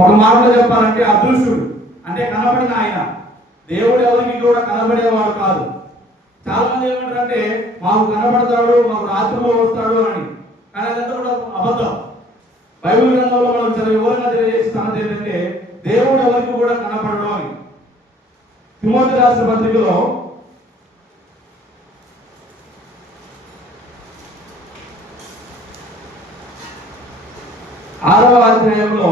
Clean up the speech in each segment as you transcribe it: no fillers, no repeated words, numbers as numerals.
ఒక మాటలో చెప్పాలంటే అదృశ్యుడు అంటే కనబడిన ఆయన. దేవుడు ఎవరికి కూడా కనబడేవాడు కాదు. చాలా మంది ఏమంటారంటే మాకు కనబడతాడు, మాకు రాత్రిలో వస్తాడు అని. కానీ అదంతా కూడా అబద్ధం. బైబిల్ గ్రంథంలో మనం చాలా వివరంగా తెలియజేసిన సంగతి ఏంటంటే దేవుడు ఎవరికి కూడా కనబడడం అని. తిమోతి రాసిన పత్రికలో 6వ అధ్యాయంలో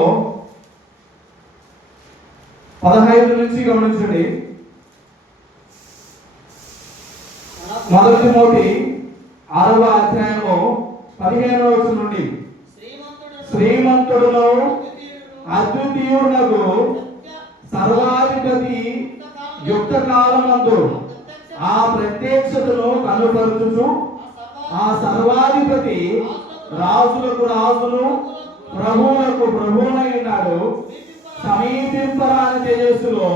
15 నుంచి గమనించండి. మొదటి తిమోతి 6వ అధ్యాయంలో 15వ వచనం నుండి శ్రీమంతుడును అద్వితీయుడునగు సర్వాధిపతి యుక్త కాలమందు ఆ ప్రత్యక్షతను కనుపరుచుచు ఆ సర్వాధిపతి రాజులకు రాజును ప్రభువులకు ప్రభువునై ఉన్నాడు. సమీపింపరాని తేజస్సులో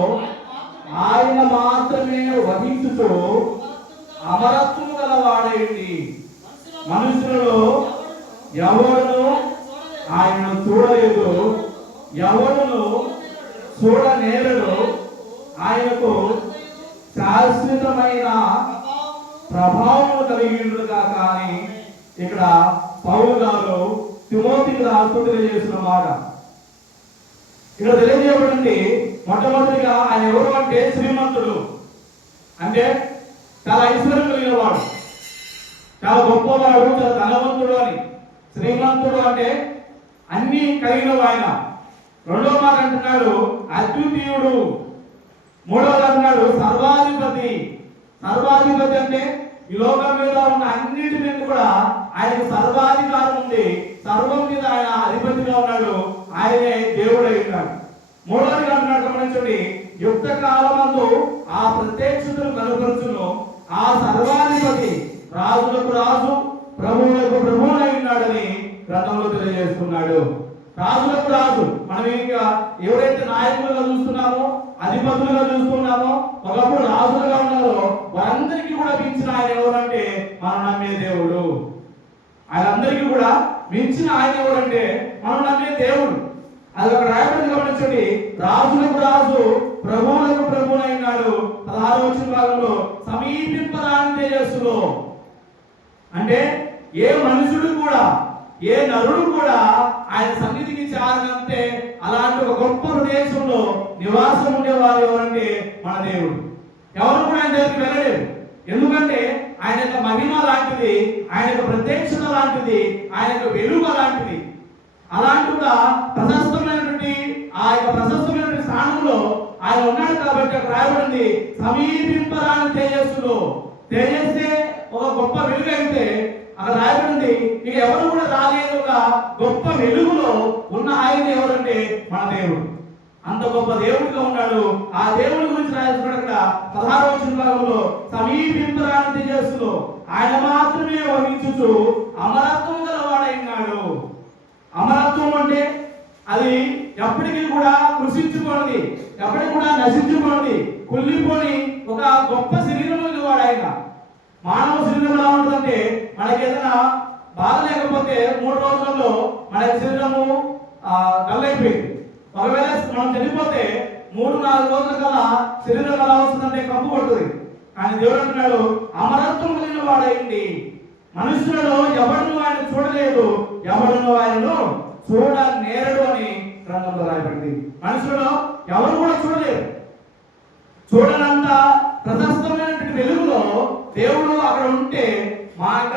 ఆయన మాత్రమే వహించుతూ అమరత్వము గలవాడైంది. మనుషులలో ఎవడును ఆయనను చూడలేదు, ఎవడును చూడనేరడు. ఆయనకు శాశ్వతమైన ప్రభావం కలిగిండు కాక అని ఇక్కడ పౌలు గారు తిమోతికి రాస్తూ తెలియజేసిన మాట. ఇక్కడ తెలియజేయబడింది మొట్టమొదటిగా ఆయన ఎవరు అంటే శ్రీమంతుడు, అంటే చాలా ఐశ్వర్యం కలిగిన వాడు, చాలా గొప్పవాడు, చాలా ధనవంతుడు అని. శ్రీమంతుడు అంటే అన్ని కలిగిన ఆయన. రెండో మాట అంటున్నాడు అద్వితీయుడు. మూడవది అంటున్నాడు సర్వాధిపతి. సర్వాధిపతి అంటే ఈ లోకం మీద ఉన్న అన్నిటి మీద కూడా ఆయనకు సర్వాధికారం ఉంది. సర్వం మీద ఆయన అధిపతిగా ఉన్నాడు. ఆయనే దేవుడై ఉన్నాడు. మూడవది అంటున్నాడు గమనించండి, యుక్త కాలమందు ఆ ప్రత్యక్షతను కనుపరుచును ఆ సర్వాధిపతి రాజులకు రాజు ప్రభువులకు ప్రభువునై ఉన్నాడని గ్రంథంలో తెలియజేస్తున్నాడు. రాజులకు రాజు. మనం ఇంకా ఎవరైతే నాయకులుగా చూస్తున్నామో, అధిపతులుగా చూస్తున్నామో, ఒకప్పుడు రాజులుగా ఉన్నారో వారందరికీ కూడా మించిన ఆయన ఎవరంటే మనం నమ్మే దేవుడు. ఆయనందరికీ కూడా మించిన ఆయన ఎవరంటే మనం నమ్మే దేవుడు. అది ఒక రాయబడి గమనించండి, రాజులకు రాజు ప్రభువులకు ప్రభువునై ఉన్నాడు. 16వ వచన భాగంలో సమీపింపరాని తేజస్సులో, అంటే ఏ మనుషుడు కూడా ఏ నరుడు కూడా ఆయన సన్నిధికి చేరాలంటే అలాంటి ఒక గొప్ప ప్రదేశంలో నివాసం ఉండేవారు ఎవరంటే మన దేవుడు. ఎవరు కూడా ఆయన దగ్గరికి వెళ్ళలేరు. ఎందుకంటే ఆయన యొక్క మహిమ లాంటిది, ఆయన యొక్క ప్రత్యక్షత లాంటిది, ఆయన యొక్క వెలుగు లాంటిది. అలాంటిగా ప్రశస్తమైనటువంటి ఆ యొక్క ప్రశస్తమైనటువంటి స్థానంలో ఆయన ఉన్నాడు. కాబట్టి అక్కడ రాయబడింది సమీపింపరాని తేజస్సులో. తేజస్సే ఒక గొప్ప వెలుగు అయితే అక్కడ రాయబడింది ఇక ఎవరు కూడా రాలేని ఒక గొప్ప వెలుగులో ఉన్న ఆయన ఎవరంటే మన దేవుడు. అంత గొప్ప దేవుడిగా ఉన్నాడు. ఆ దేవుడి గురించి రాయబడి అక్కడ 16వ వచన భాగంలో సమీపింపరాని తేజస్సులో ఆయన మాత్రమే వహించుచు అమరత్వం గలవాడై ఉన్నాడు. అమరత్వం అంటే అది ఎప్పటికీ కూడా కృషించుకోనిది, ఎప్పటికీ కూడా నశించుకోనిది, కుళ్ళిపోని ఒక గొప్ప శరీరం వాడు ఆయన. మానవ శరీరం ఎలా ఉంటుందంటే మనకి ఏదైనా బాధ లేకపోతే 3 రోజులలో మన శరీరము డల్లైపోయింది. ఒకవేళ మనం చనిపోతే 3-4 రోజుల కల్లా శరీరం ఎలా వస్తుందంటే కంపు కొడుతుంది. కానీ దేవుడు అంటున్నాడు అమరత్వం కలిగిన వాడైంది. మనుషులలో ఎవడును ఆయన చూడలేదు, ఎవడును ఆయనను చూడనేరడు అని గ్రంథంలో రాయబడింది. మనుషులలో ఎవరు కూడా చూడలేరు. చూడనంత ప్రశస్తమైనటువంటి వెలుగులో దేవుడు అక్కడ ఉంటే మా యొక్క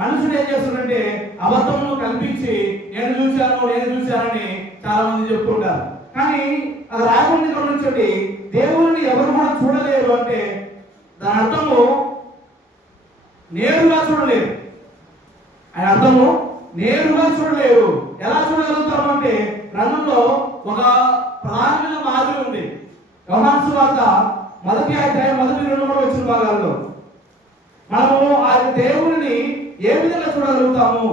మనుషుడు ఏం చేస్తున్నాడంటే అబద్ధమును కల్పించి నేను చూశానని చాలా మంది చెప్పుకుంటారు. కానీ అది రాకుండా గమనించండి, దేవుడిని ఎవరు కూడా చూడలేరు అంటే దాని అర్థము నేరుగా చూడలేరు. ఆయన అర్థము నేరుగా చూడలేరు. ఎలా చూడగలుగుతాము అంటే గ్రంథంలో ఒక ప్రధానమైన మాదిరి ఉంది. యోహాను సువార్త 1వ అధ్యాయం 1-3 వచ్చిన భాగాల్లో మనము ఆ దేవుడిని ఏ విధంగా చూడగలుగుతాము?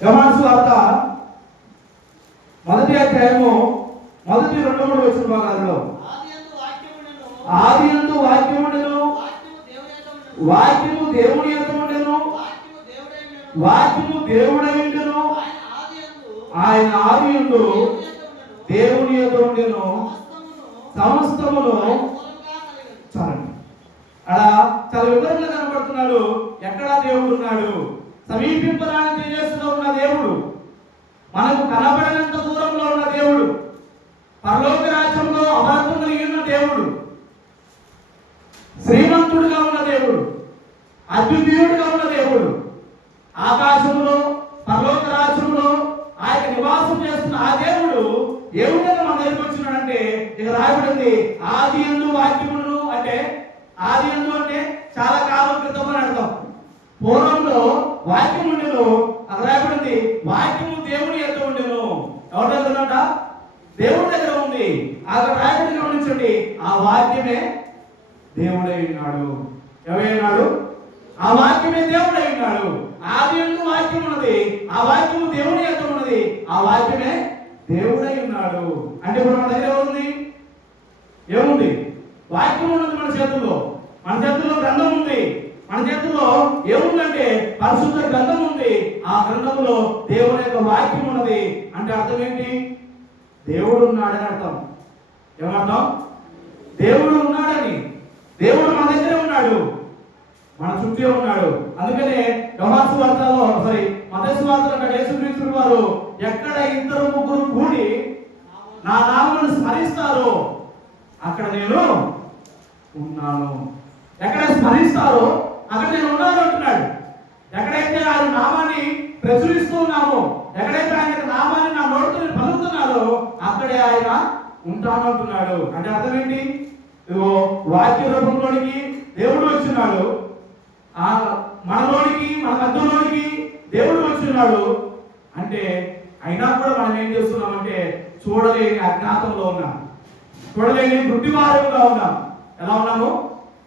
యోహాను సువార్త 1వ అధ్యాయము 1-3 వచ్చిన భాగాల్లో ఆదియందు వాక్యముండెను, వాక్యము దేవుని యొద్ద ఉండెను, వాక్యము దేవుడై ఉండెను, ఆయన ఆదియందు దేవుని యొద్ద ఉండెను, సమస్తమును. చాలండి. అలా చాలా వివరంగా కనబడుతున్నాడు. ఎక్కడ దేవుడు ఉన్నాడు? సమీపింపరాని తేజస్సులో ఉన్న దేవుడు, మనకు కనబడినంత దూరంలో ఉన్న దేవుడు, పరలోక రాజ్యంలో అమరత్వం కలిగి ఉన్న దేవుడు, శ్రీమంతుడుగా ఉన్న దేవుడు, అద్వితీయుడుగా ఉన్న దేవుడు, ఆకాశంలో పరలోక రాజ్యంలో ఆయన నివాసం చేస్తున్న ఆ దేవుడు ఏ విధంగా మన దగ్గరికి వచ్చినాడంటే, ఇక రాయబడింది ఆది యందు వాక్యమును. అంటే ఆది యందు అంటే చాలా కాలం క్రితం అని అర్థం. పూర్వంలో వాక్యం ఉండెను, అక్కడ రాయబడింది వాక్యము దేవుని యొద్ద ఉండెను. ఎవరి దగ్గర ఉందంట? దేవుడి దగ్గర ఉంది. అక్కడ రాయబడి గమనించండి, ఆ వాక్యమే దేవుడై ఉన్నాడు. ఎవరైనాడు? ఆ వాక్యమే దేవుడై ఉన్నాడు. ఆది యందు వాక్యం ఉన్నది, ఆ వాక్యము దేవుని యొద్ద ఉన్నది, ఆ వాక్యమే దేవుడై ఉన్నాడు. అంటే ఇప్పుడు మన దగ్గర ఏముంది? ఏముంది? వాక్యం ఉన్నది మన చేతుల్లో. మన చేతుల్లో గ్రంథం ఉంది. మన చేతుల్లో ఏముందంటే పరిశుద్ధ గ్రంథం ఉంది. ఆ గ్రంథంలో దేవుని యొక్క వాక్యం ఉన్నది. అంటే అర్థం ఏంటి? దేవుడు ఉన్నాడని అర్థం. ఏమర్థం? దేవుడు ఉన్నాడని. దేవుడు మన దగ్గర ఉన్నాడు, మన చుట్టూ ఉన్నాడు. అందుకనే యోహాను సువార్తలో మత్తయి సువార్తలో యేసుక్రీస్తు వారు ఎక్కడ ఇద్దరు ముగ్గురు కూడి నా నామమును స్మరిస్తారో అక్కడ నేను ఉన్నాను. ఎక్కడ స్మరిస్తారో అక్కడ నేను ఉన్నాను అంటున్నాడు. ఎక్కడైతే ఆయన నామాన్ని ప్రచురిస్తూ ఉన్నామో, ఎక్కడైతే ఆయన నామాన్ని నా నోటితో పలుకుతున్నారో అక్కడే ఆయన ఉంటాను అంటున్నాడు. అంటే అర్థం ఏంటి? ఇదిగో వాక్య రూపంలోనికి దేవుడు వచ్చినాడు, మనలోనికి మన మధ్యలోనికి దేవుడు వచ్చినాడు. అంటే అయినా కూడా మనం ఏం చేస్తున్నామంటే చూడలేని అజ్ఞాతంలో ఉన్నాం, చూడలేని గుడ్డివారంగా ఉన్నాం. ఎలా ఉన్నాము?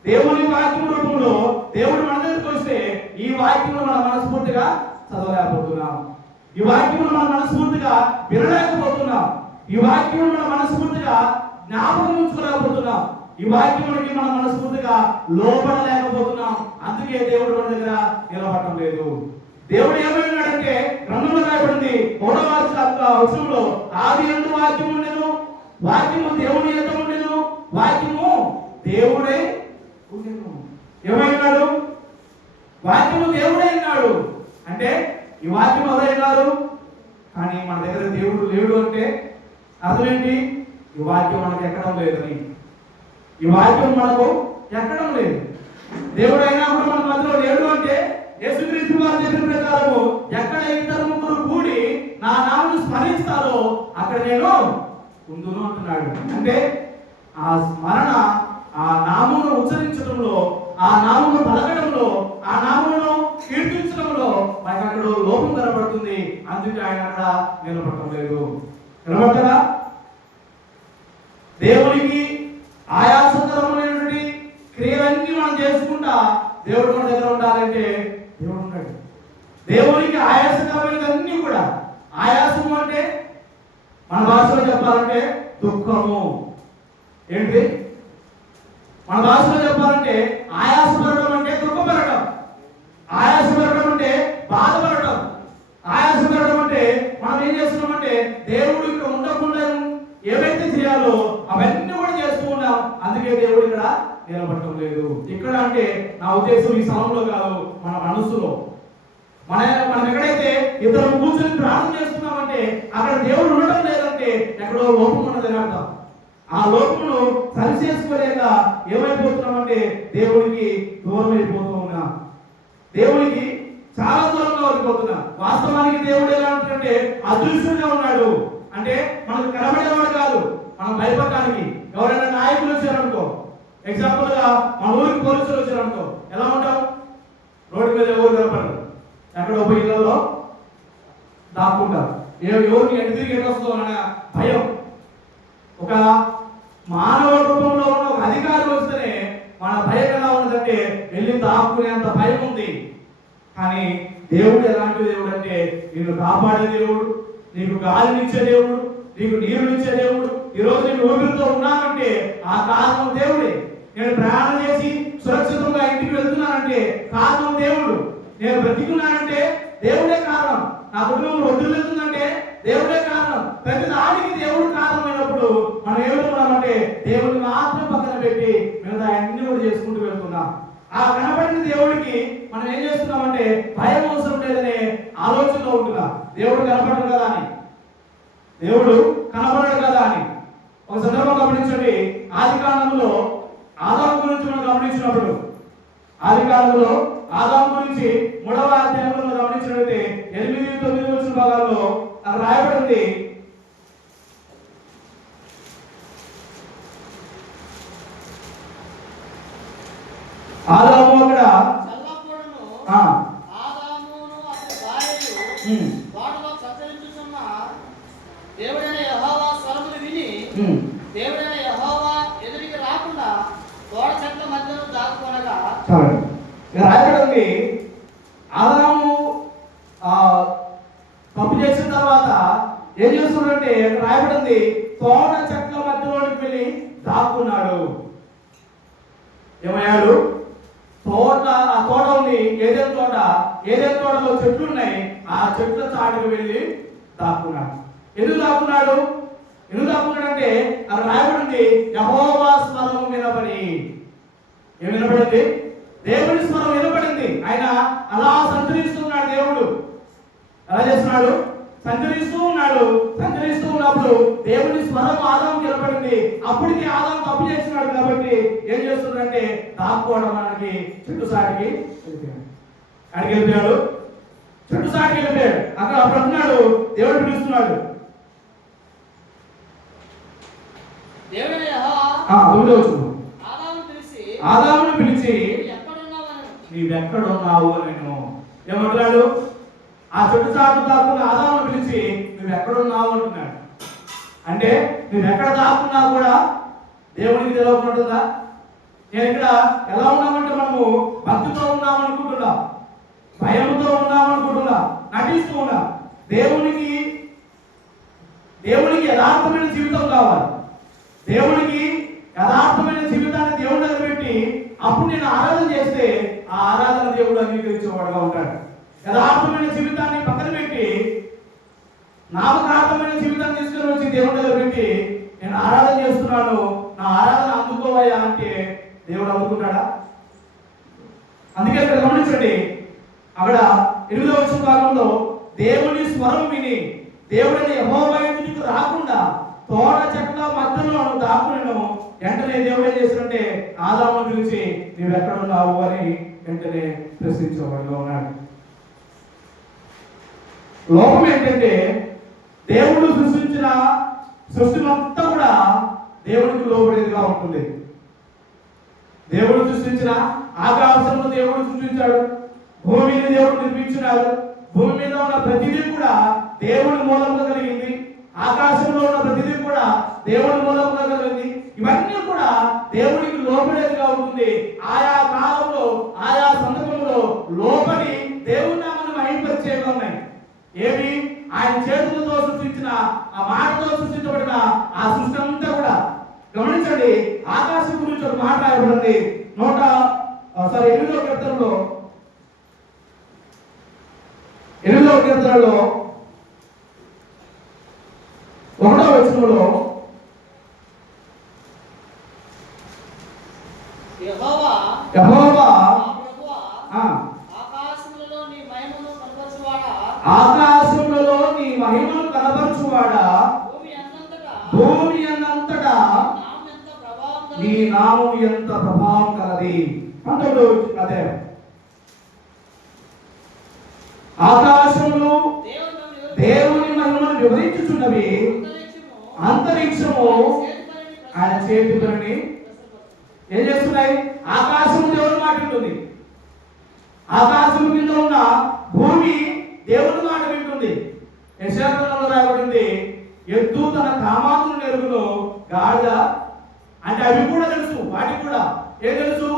దేవుని వాక్యం రూపంలో దేవుడు మన దగ్గరికి వస్తే ఈ వాక్యమును మనం మనస్ఫూర్తిగా చదవలేకపోతున్నాం, ఈ వాక్యమును మనం మనస్ఫూర్తిగా వినలేకపోతున్నాం, ఈ వాక్యమును మనం మనస్ఫూర్తిగా జ్ఞాపకం ఉంచుకోలేకపోతున్నాం, ఈ వాక్యమునికి మనం మనస్ఫూర్తిగా లోపడలేకపోతున్నాం. అందుకే దేవుడు మన దగ్గర నిలబడటం లేదు. దేవుడు ఏమైనాడంటే గ్రంథంలో రాయబడింది 3వ వచనంలో ఆది యందు వాక్యము ఉండెను, వాక్యము దేవుని యొద్ద ఉండెను, వాక్యము దేవుడే ఉండెను. ఏమైనాడు? వాక్యము దేవుడే ఉన్నాడు. అంటే ఈ వాక్యం ఎవరైనారు? కానీ మన దగ్గర దేవుడు లేడు అంటే అర్థం ఏంటి? ఈ వాక్యం మనకు ఎక్కడం లేదని. ఈ వాక్యం మనకు ఎక్కడం లేదు. దేవుడు అయినా కూడా మన మధ్యలో లేడు అంటే యేసుక్రీస్తు వారు చెప్పిన ప్రకారము ఎక్కడ ఇద్దరు ముగ్గురు కూడి నా నామమును స్మరిస్తారో అక్కడ నేను ఉందును అంటున్నాడు. అంటే ఆ స్మరణ, ఆ నామమును ఉచ్చరించడంలో, ఆ నామమును పలకడంలో, ఆ నామమును కీర్తించడంలో మనకు అక్కడ లోపం కనబడుతుంది. అందుకే ఆయన అక్కడ నిలబడటం లేదు. నిలబడతారా? దేవునికి ఆయాసకరమైనటువంటి క్రియలన్నీ మనం చేసుకుంటా దేవుడు మన దగ్గర ఉండాలంటే దేవుడు ఉన్నాడు. దేవునికి ఆయాసకరమైనదన్నీ కూడా, ఆయాసము అంటే మన భాషలో చెప్పాలంటే దుఃఖము. ఏంటి? మన భాషలో చెప్పాలంటే ఆయాసపడడం అంటే దుఃఖపడటం, ఆయాసపడడం అంటే బాధపడటం, ఆయాసపడడం అంటే మనం ఏం చేస్తున్నామంటే దేవుడు ఇక్కడ ఉండకుండా ఏవైతే చేయాలో అవన్నీ కూడా చేస్తూ ఉన్నాం. అందుకే దేవుడు ఇక్కడ నిలబడటం లేదు. ఇక్కడ అంటే నా ఉద్దేశం ఈ స్థలంలో కాదు, మన మనసులో. మనం ఎక్కడైతే ఇద్దరు కూర్చొని ప్రార్థన చేస్తున్నామంటే అక్కడ దేవుడు ఉండటం లేదంటే ఎక్కడో లోపం ఉన్నదని అర్థం. ఆ లోపమును సరి చేసుకోలేక ఏమైపోతున్నామంటే దేవుడికి దూరం అయిపోతూ ఉన్నాం, దేవుడికి చాలా దూరంగా వెళ్ళిపోతున్నాం. వాస్తవానికి దేవుడు ఎలా ఉంటాడంటే అదృశ్యంగా ఉన్నాడు. అంటే మనకు కనబడేవాడు కాదు, మనం భయపడటానికి. ఎవరైనా నాయకులు వచ్చారనుకో, ఎగ్జాంపుల్ గా మన ఊరికి పోలీసులు వచ్చారనుకో, ఎలా ఉంటాం? రోడ్డు మీద ఎవరు కనపడరు, ఎక్కడో పోయి ఇళ్లలో దాక్కుంటారు. ఎవరిని ఎటు వస్తుందో అన్న భయం. ఒక మానవ రూపంలో ఉన్న ఒక అధికారి వస్తేనే మన భయం ఎలా ఉన్నదంటే వెళ్ళి దాక్కునేంత భయం ఉంది. కానీ దేవుడు ఎలాంటి దేవుడు అంటే నిన్ను కాపాడే దేవుడు, నీకు గాలినిచ్చే దేవుడు, నీకు నీరునిచ్చే దేవుడు. ఈరోజు నేను ఊపిరితో ఉన్నానంటే ఆ కారణం దేవుడే. నేను ప్రయాణం చేసి సురక్షితంగా ఇంటికి వెళ్తున్నానంటే కారణం దేవుడు. నేను బ్రతికున్నానంటే దేవుడే కారణం. నా కుటుంబం వడ్డీలు వెళ్తుందంటే దేవుడే కారణం. ప్రతి దానికి దేవుడు కారణమైనప్పుడు మనం ఏమనుకున్నామంటే దేవుడిని మాత్రం పక్కన పెట్టి మిగతా అన్ని కూడా చేసుకుంటూ వెళ్తున్నాం. ఆ కనపడిన దేవుడికి మనం ఏం చేస్తున్నామంటే భయం అవసరం లేదనే ఆలోచనలో ఉంటున్నాం. దేవుడు కనపడడు కదా అని, దేవుడు కనపడడు కదా అని. ఒక సందర్భం గమనించండి. ఆదికాండంలో ఆదాము గురించి మనం గమనించినప్పుడు, ఆదికాండంలో ఆదాము గురించి 3వ అధ్యాయంలో గమనించినట్లయితే 8-9 వచ్చిన భాగాల్లో అక్కడ రాయబడింది. ఆదాము అక్కడ దేవుడైన యెహోవా స్వరమును విని దేవుడైన యెహోవా ఎదురికి రాకుండా తోట చెట్ల మధ్యలో దాక్కునగా రాయబడింది. ఆదాము తప్పు చేసిన తర్వాత ఏం చేస్తున్నాడంటే రాయబడింది తోట చెట్ల మధ్యలోనికి వెళ్ళి దాక్కున్నాడు. ఏమయ్యాడు? ఆ తోట ఉంది, ఏదైనా తోటలో చెట్లు ఉన్నాయి. ఆ చెట్ల చాటుకు వెళ్ళి దాక్కున్నాడు. ఎందుకు దాక్కున్నాడంటే అది రాయబడింది యెహోవా స్వరము వినబడి. ఏం వినబడింది? దేవుని స్వరం వినబడింది. ఆయన అలా సంచరిస్తున్నాడు. దేవుడు ఎలా చేస్తున్నాడు? సంచరిస్తూ ఉన్నప్పుడు దేవుని స్వరం ఆదాముకి వినబడింది. అప్పటికి ఆదాము తప్పు చేస్తున్నాడు కాబట్టి ఏం చేస్తున్నాడంటే దాక్కోవడం మనకి చెట్టు సాటికి వెళ్ళిపోయాడు. అక్కడ అప్పుడు అంటున్నాడు, దేవుడు పిలుస్తున్నాడు. ఆదామును పిలిచి నీవెక్కడున్నావు అని ఏమంటున్నాడు? ఆ చెట్టు చాటు దాక్కున్న ఆదామును పిలిచి నువ్వెక్కడున్నావు అంటున్నాడు. అంటే నువ్వెక్కడ దాక్కున్నా కూడా దేవునికి తెలియకుంటుందా? నేను ఇక్కడ ఎలా ఉన్నామంటే మనము భక్తితో ఉన్నామనుకుంటున్నా, భయంతో ఉన్నామనుకుంటున్నా, నటిస్తూ ఉన్నా. దేవునికి యథార్థమైన జీవితం కావాలి. దేవునికి యథార్థమైన జీవితాన్ని దేవుడి దగ్గర పెట్టి అప్పుడు నేను ఆరాధన చేస్తే ఆ ఆరాధన దేవుడు అంగీకరించేవాడుగా ఉంటాడు. యథార్థమైన జీవితాన్ని పక్కన పెట్టి నామకార్థమైన జీవితాన్ని తీసుకుని వచ్చి దేవుడి దగ్గర పెట్టి నేను ఆరాధన చేస్తున్నాను, నా ఆరాధన అందుకోవయ్యా అంటే దేవుడు అందుకుంటాడా? అందుకే ఇక్కడ గమనించండి. అక్కడ 8వ వచన భాగంలో దేవుని స్వరం విని దేవుడిని యెహోవా ఎదుటికి రాకుండా తోట చెట్ల మధ్యలో దాక్కును. వెంటనే దేవుడు ఏం చేసినట్టే ఆదామును పిలిచి నీవెక్కడున్నావు అని వెంటనే ప్రశ్నించేవాడుగా ఉన్నాడు. లోపం ఏంటంటే దేవుడు సృష్టించిన సృష్టి మొత్తం కూడా దేవుడికి లోబడేదిగా ఉంటుంది. దేవుడు సృష్టించిన ఆకాశంలో దేవుడు సృష్టించాడు, భూమిని దేవుడు నిర్మించినాడు. భూమి మీద ఉన్న ప్రతిదీ కూడా దేవుడి మూలంగా కలిగింది. ఆకాశంలో ఉన్న ప్రతిదీ కూడా దేవుడి మూలంగా కలిగింది. ఇవన్నీ కూడా దేవుడికి లోబడేదిగా ఉంటుంది. ఆయా కాలంలో ఆయా సందర్భంలో లోబడి దేవుని నామాన్ని మహిమపరిచేవిగా ఉన్నాయి. ఏమి? ఆయన చేతులతో సృష్టించిన ఆ మాటతో సృష్టించబడిన ఆ సృష్టి అంతా కూడా గమనించండి. ఆకాశం గురించి ఒక మాట రాయబడింది 8వ కీర్తనలో 1వ వచనంలో యెహోవా ఆకాశములలో నీ మహిమను కనబరచువాడా, భూమి అన్నంతటా నీ నామం ఎంత ప్రభావం కలది. అంటాడు అదే ఆకాశములు దేవుని మహిమను వివరించుచున్నవి, అంతరిక్షము ఆయన చేతి పనిని ఏం చేస్తున్నాయి? ఆకాశము దేవుని మాట వింటుంది. ఆకాశం కింద ఉన్న భూమి దేవుని మాట వింటుంది. యెషయా గ్రంథంలో రాయబడింది ఎద్దు తన కామాతును నెరుగును, గాడిద అంటే అవి కూడా తెలుసు. వాటికి కూడా ఏం తెలుసు?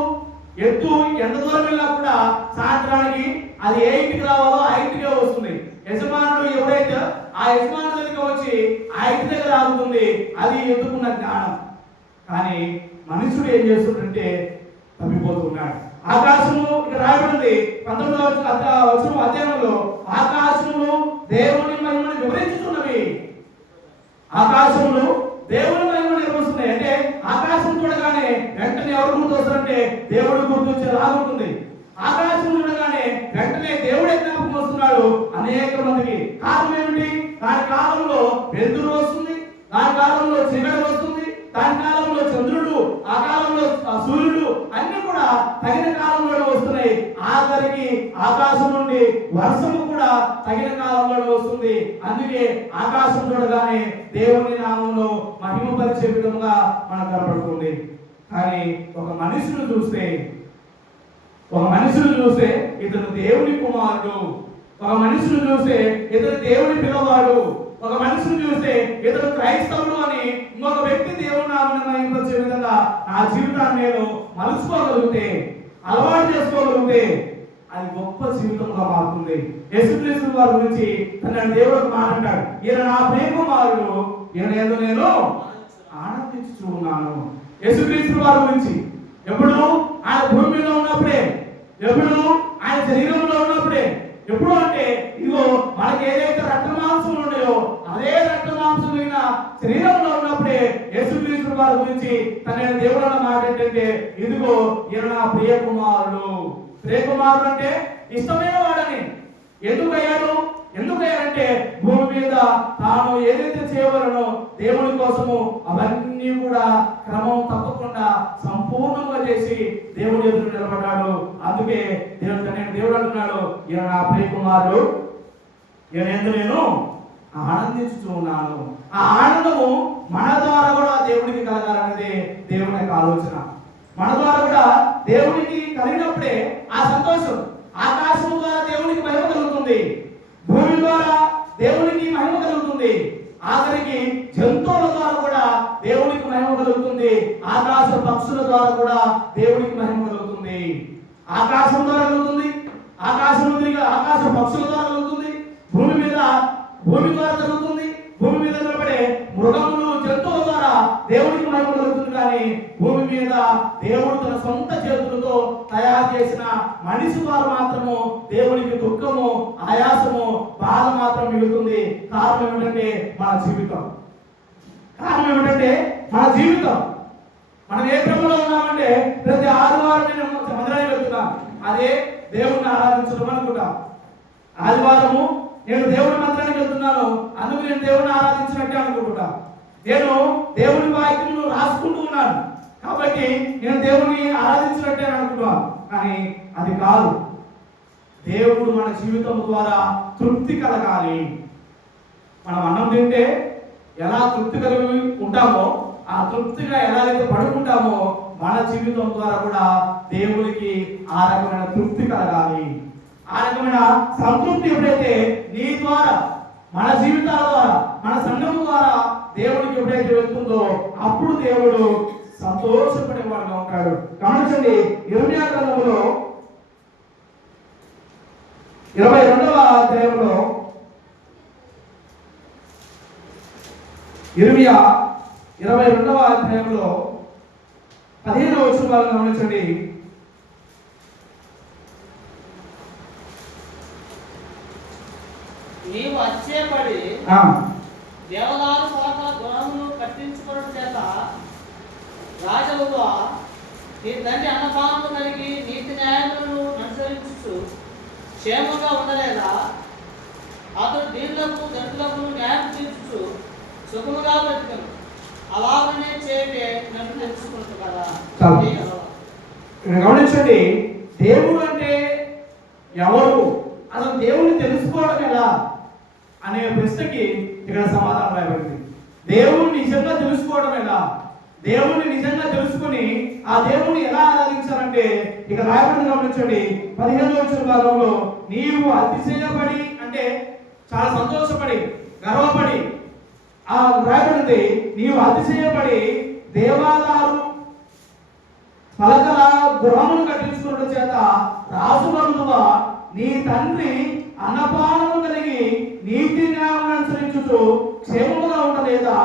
ఎద్దు ఎంత దూరం వెళ్ళినా కూడా సాయంత్రానికి అది ఏ ఇంటికి రావాలో ఆ ఇంటికే వస్తుంది. యజమానుడు ఎవరైతే ఆ యజమానుడి దగ్గరికి వచ్చి ఆ ఇంటి దగ్గర ఆగుతుంది. అది ఎద్దుకున్న జ్ఞానం. కానీ మనుషుడు ఏం చేస్తుందంటే తప్పిపోతున్నాడు. ఆకాశము ఇక్కడ రాయబడింది 19వ అధ్యాయంలో ఆకాశములు దేవుని మహిమను వివరించుతున్నవి. ఆకాశములు దేవుని మహిమను వివరిస్తున్నాయి. అంటే ఆకాశం చూడగానే వెంటనే ఎవరు గుర్తొస్తారంటే దేవుడు గుర్తొచ్చేలాగుంటుంది. ఆకాశం చూడగానే వెంటనే దేవుడే జ్ఞాపకం వస్తున్నాడు అనేక మందికి. కారణం ఏమిటి? దాని కాలంలో వెలుతురు వస్తుంది, దాని కాలంలో చీకటి వస్తుంది, దాని కాలంలో చంద్రుడు, ఆ కాలంలో సూర్యుడు అన్ని కూడా తగిన కాలంలో వస్తున్నాయి. ఆఖరికి ఆకాశం నుండి వర్షము కూడా తగిన కాలంలో వస్తుంది. అందుకే ఆకాశం చూడగానే దేవుని నామంలో మహిమపరిచే విధంగా మనకు కనపడుతుంది. కానీ ఒక మనిషిని చూస్తే ఇతను దేవుని కుమారుడు, ఒక మనిషిని చూస్తే ఇతను దేవుని పిల్లవాడు, ఒక మనిషిని చూస్తే ఇతను క్రైస్తవుడు అని ఇంకొక వ్యక్తి దేవుని నామాన్ని మహిమపరిచే విధంగా నా జీవితాన్ని నేను మలుచుకోగలిగితే, అలవాటు చేసుకోగలిగితే అది గొప్ప జీవితంగా మారుతుంది. యేసుక్రీస్తు వారి గురించి తన దేవుడు మాట్లాడాడు, ఈయన నా ప్రియ కుమారుడు, ఈయన ఏదో నేను ఆనందించుచూ ఉన్నాను. యేసుక్రీస్తు వారి గురించి ఎప్పుడు ఆయన భూమి మీద ఉన్నప్పుడే, ఎప్పుడు ఆయన శరీరంలో ఉన్నప్పుడే, ఎప్పుడు అంటే ఇదిగో మనకి ఏదైతే రక్త మాంసములు ఉన్నాయో అదే రక్త మాంసమైన శరీరంలో ఉన్నప్పుడే యేసుక్రీస్తు వారి గురించి తన దేవుడు అన్న మాట ఏంటంటే ఇదిగో ఈయన నా ప్రియ కుమారుడు. ప్రియ కుమారుడు అంటే ఇష్టమైన వాడని. ఎందుకయ్యాడంటే భూమి మీద తాను ఏదైతే చేయవలనో దేవుని కోసము అవన్నీ కూడా క్రమం తప్పకుండా సంపూర్ణంగా చేసి దేవుని ఎదురు నిలబడ్డాడు. అందుకే దేవుడు అంటున్నాడు, ఈయన నా ప్రియ కుమారుడు, ఈయన ఎందుకు నేను ఆనందించుతూ ఉన్నాను. ఆ ఆనందము మన ద్వారా కూడా దేవుడికి కలగాలనేది దేవుని యొక్క ఆలోచన. మన ద్వారా కూడా దేవునికి కలిగినప్పుడే ఆ సంతోషం ఆకాశం ద్వారా దేవునికి మహిమ కలుగుతుంది, భూమి ద్వారా దేవునికి మహిమ కలుగుతుంది, ఆఖరికి జంతువుల ద్వారా కూడా దేవునికి మహిమ కలుగుతుంది, ఆకాశ పక్షుల ద్వారా కూడా దేవునికి మహిమ కలుగుతుంది. ఆకాశం ద్వారా కలుగుతుంది, ఆకాశ పక్షుల ద్వారా కలుగుతుంది, భూమి ద్వారా కలుగుతుంది, భూమి మీద నిలబడే మృగములు జంతువుల ద్వారా దేవునికి మహిమ కలుగుతుంది. కానీ భూమి మీద దేవుడు తన సొంత చేతులతో తయారు చేసిన మనిషి ద్వారా మాత్రము దేవునికి దుఃఖము, ఆయాసము, బాధ మాత్రం మిగులుతుంది. కారణం ఏమిటంటే మన జీవితం. మనం ఏ క్రమంలో ఉన్నామంటే ప్రతి ఆదివారం నేను మందిరానికి వెళ్తున్నాను, అదే దేవుణ్ణి ఆరాధించడం అనుకుంటాం. ఆదివారము నేను దేవుని మందిరానికి వెళ్తున్నాను, అందుకు నేను దేవుణ్ణి ఆరాధించినట్టే అనుకుంటున్నా. నేను దేవుని వాక్యమును రాసుకుంటూ ఉన్నాను కాబట్టి నేను దేవుని ఆరాధించినట్టే అనుకుంటున్నాను. కానీ అది కాదు. దేవుడు మన జీవితం ద్వారా తృప్తి కలగాలి. మనం అన్నం తింటే ఎలా తృప్తి కలిగి ఉంటామో, ఆ తృప్తిగా ఎలాగైతే పడుకుంటామో మన జీవితం ద్వారా కూడా దేవునికి ఆ రకమైన తృప్తి కలగాలి. ఆ రకమైన సంతృప్తి ఎప్పుడైతే నీ ద్వారా, మన జీవితాల ద్వారా, మన సంఘం ద్వారా దేవుడికి ఎప్పుడైతే వెళ్తుందో అప్పుడు దేవుడు సంతోషపడేవాడుగా ఉంటాడు. గమనించండి, ఇర్మియా గ్రంథంలో 22వ అధ్యాయంలో ఇర్మియా 22వ అధ్యాయంలో 15వ వచనం గమనించండి. నీవు అచ్చేపడి దేవదారు పలకల గుణమును కట్టించుకోవడం చేత రాజవుగా నీ తండ్రి అన్నపానము కలిగి నీతి న్యాయములను అనుసరించు క్షేమంగా ఉండలేదా? అతడు దీనులకు దండులకు న్యాయం తీర్చు సుఖముగా బ్రతుకును. అలాగనే చేయటే నన్ను తెలుసుకుంటు కదా. గమనించండి, దేవుడు అంటే ఎవరు, అసలు దేవుణ్ణి తెలుసుకోవడం ఎలా అనే ప్రశ్నకి ఇక్కడ సమాధానం రాయబడింది. దేవుణ్ణి నిజంగా తెలుసుకోవడం ఎలా, దేవుణ్ణి నిజంగా తెలుసుకుని ఆ దేవుణ్ణి ఎలా ఆరాధించాలంటే ఇక రాయబడింది. గమనించండి, 15వ వచన భాగంలో నీవు అతిశయపడి అంటే చాలా సంతోషపడి గర్వపడి, ఆ రాయబడింది నీవు అతిశయపడి దేవాలయాలు పలకల గృహమును కట్టించుకోవడం చేత రాజుబంధువా నీ తండ్రి అన్నపానము కలిగి నీతి న్యాయం అనుసరించుచు క్షేమముగా ఉండలేదా?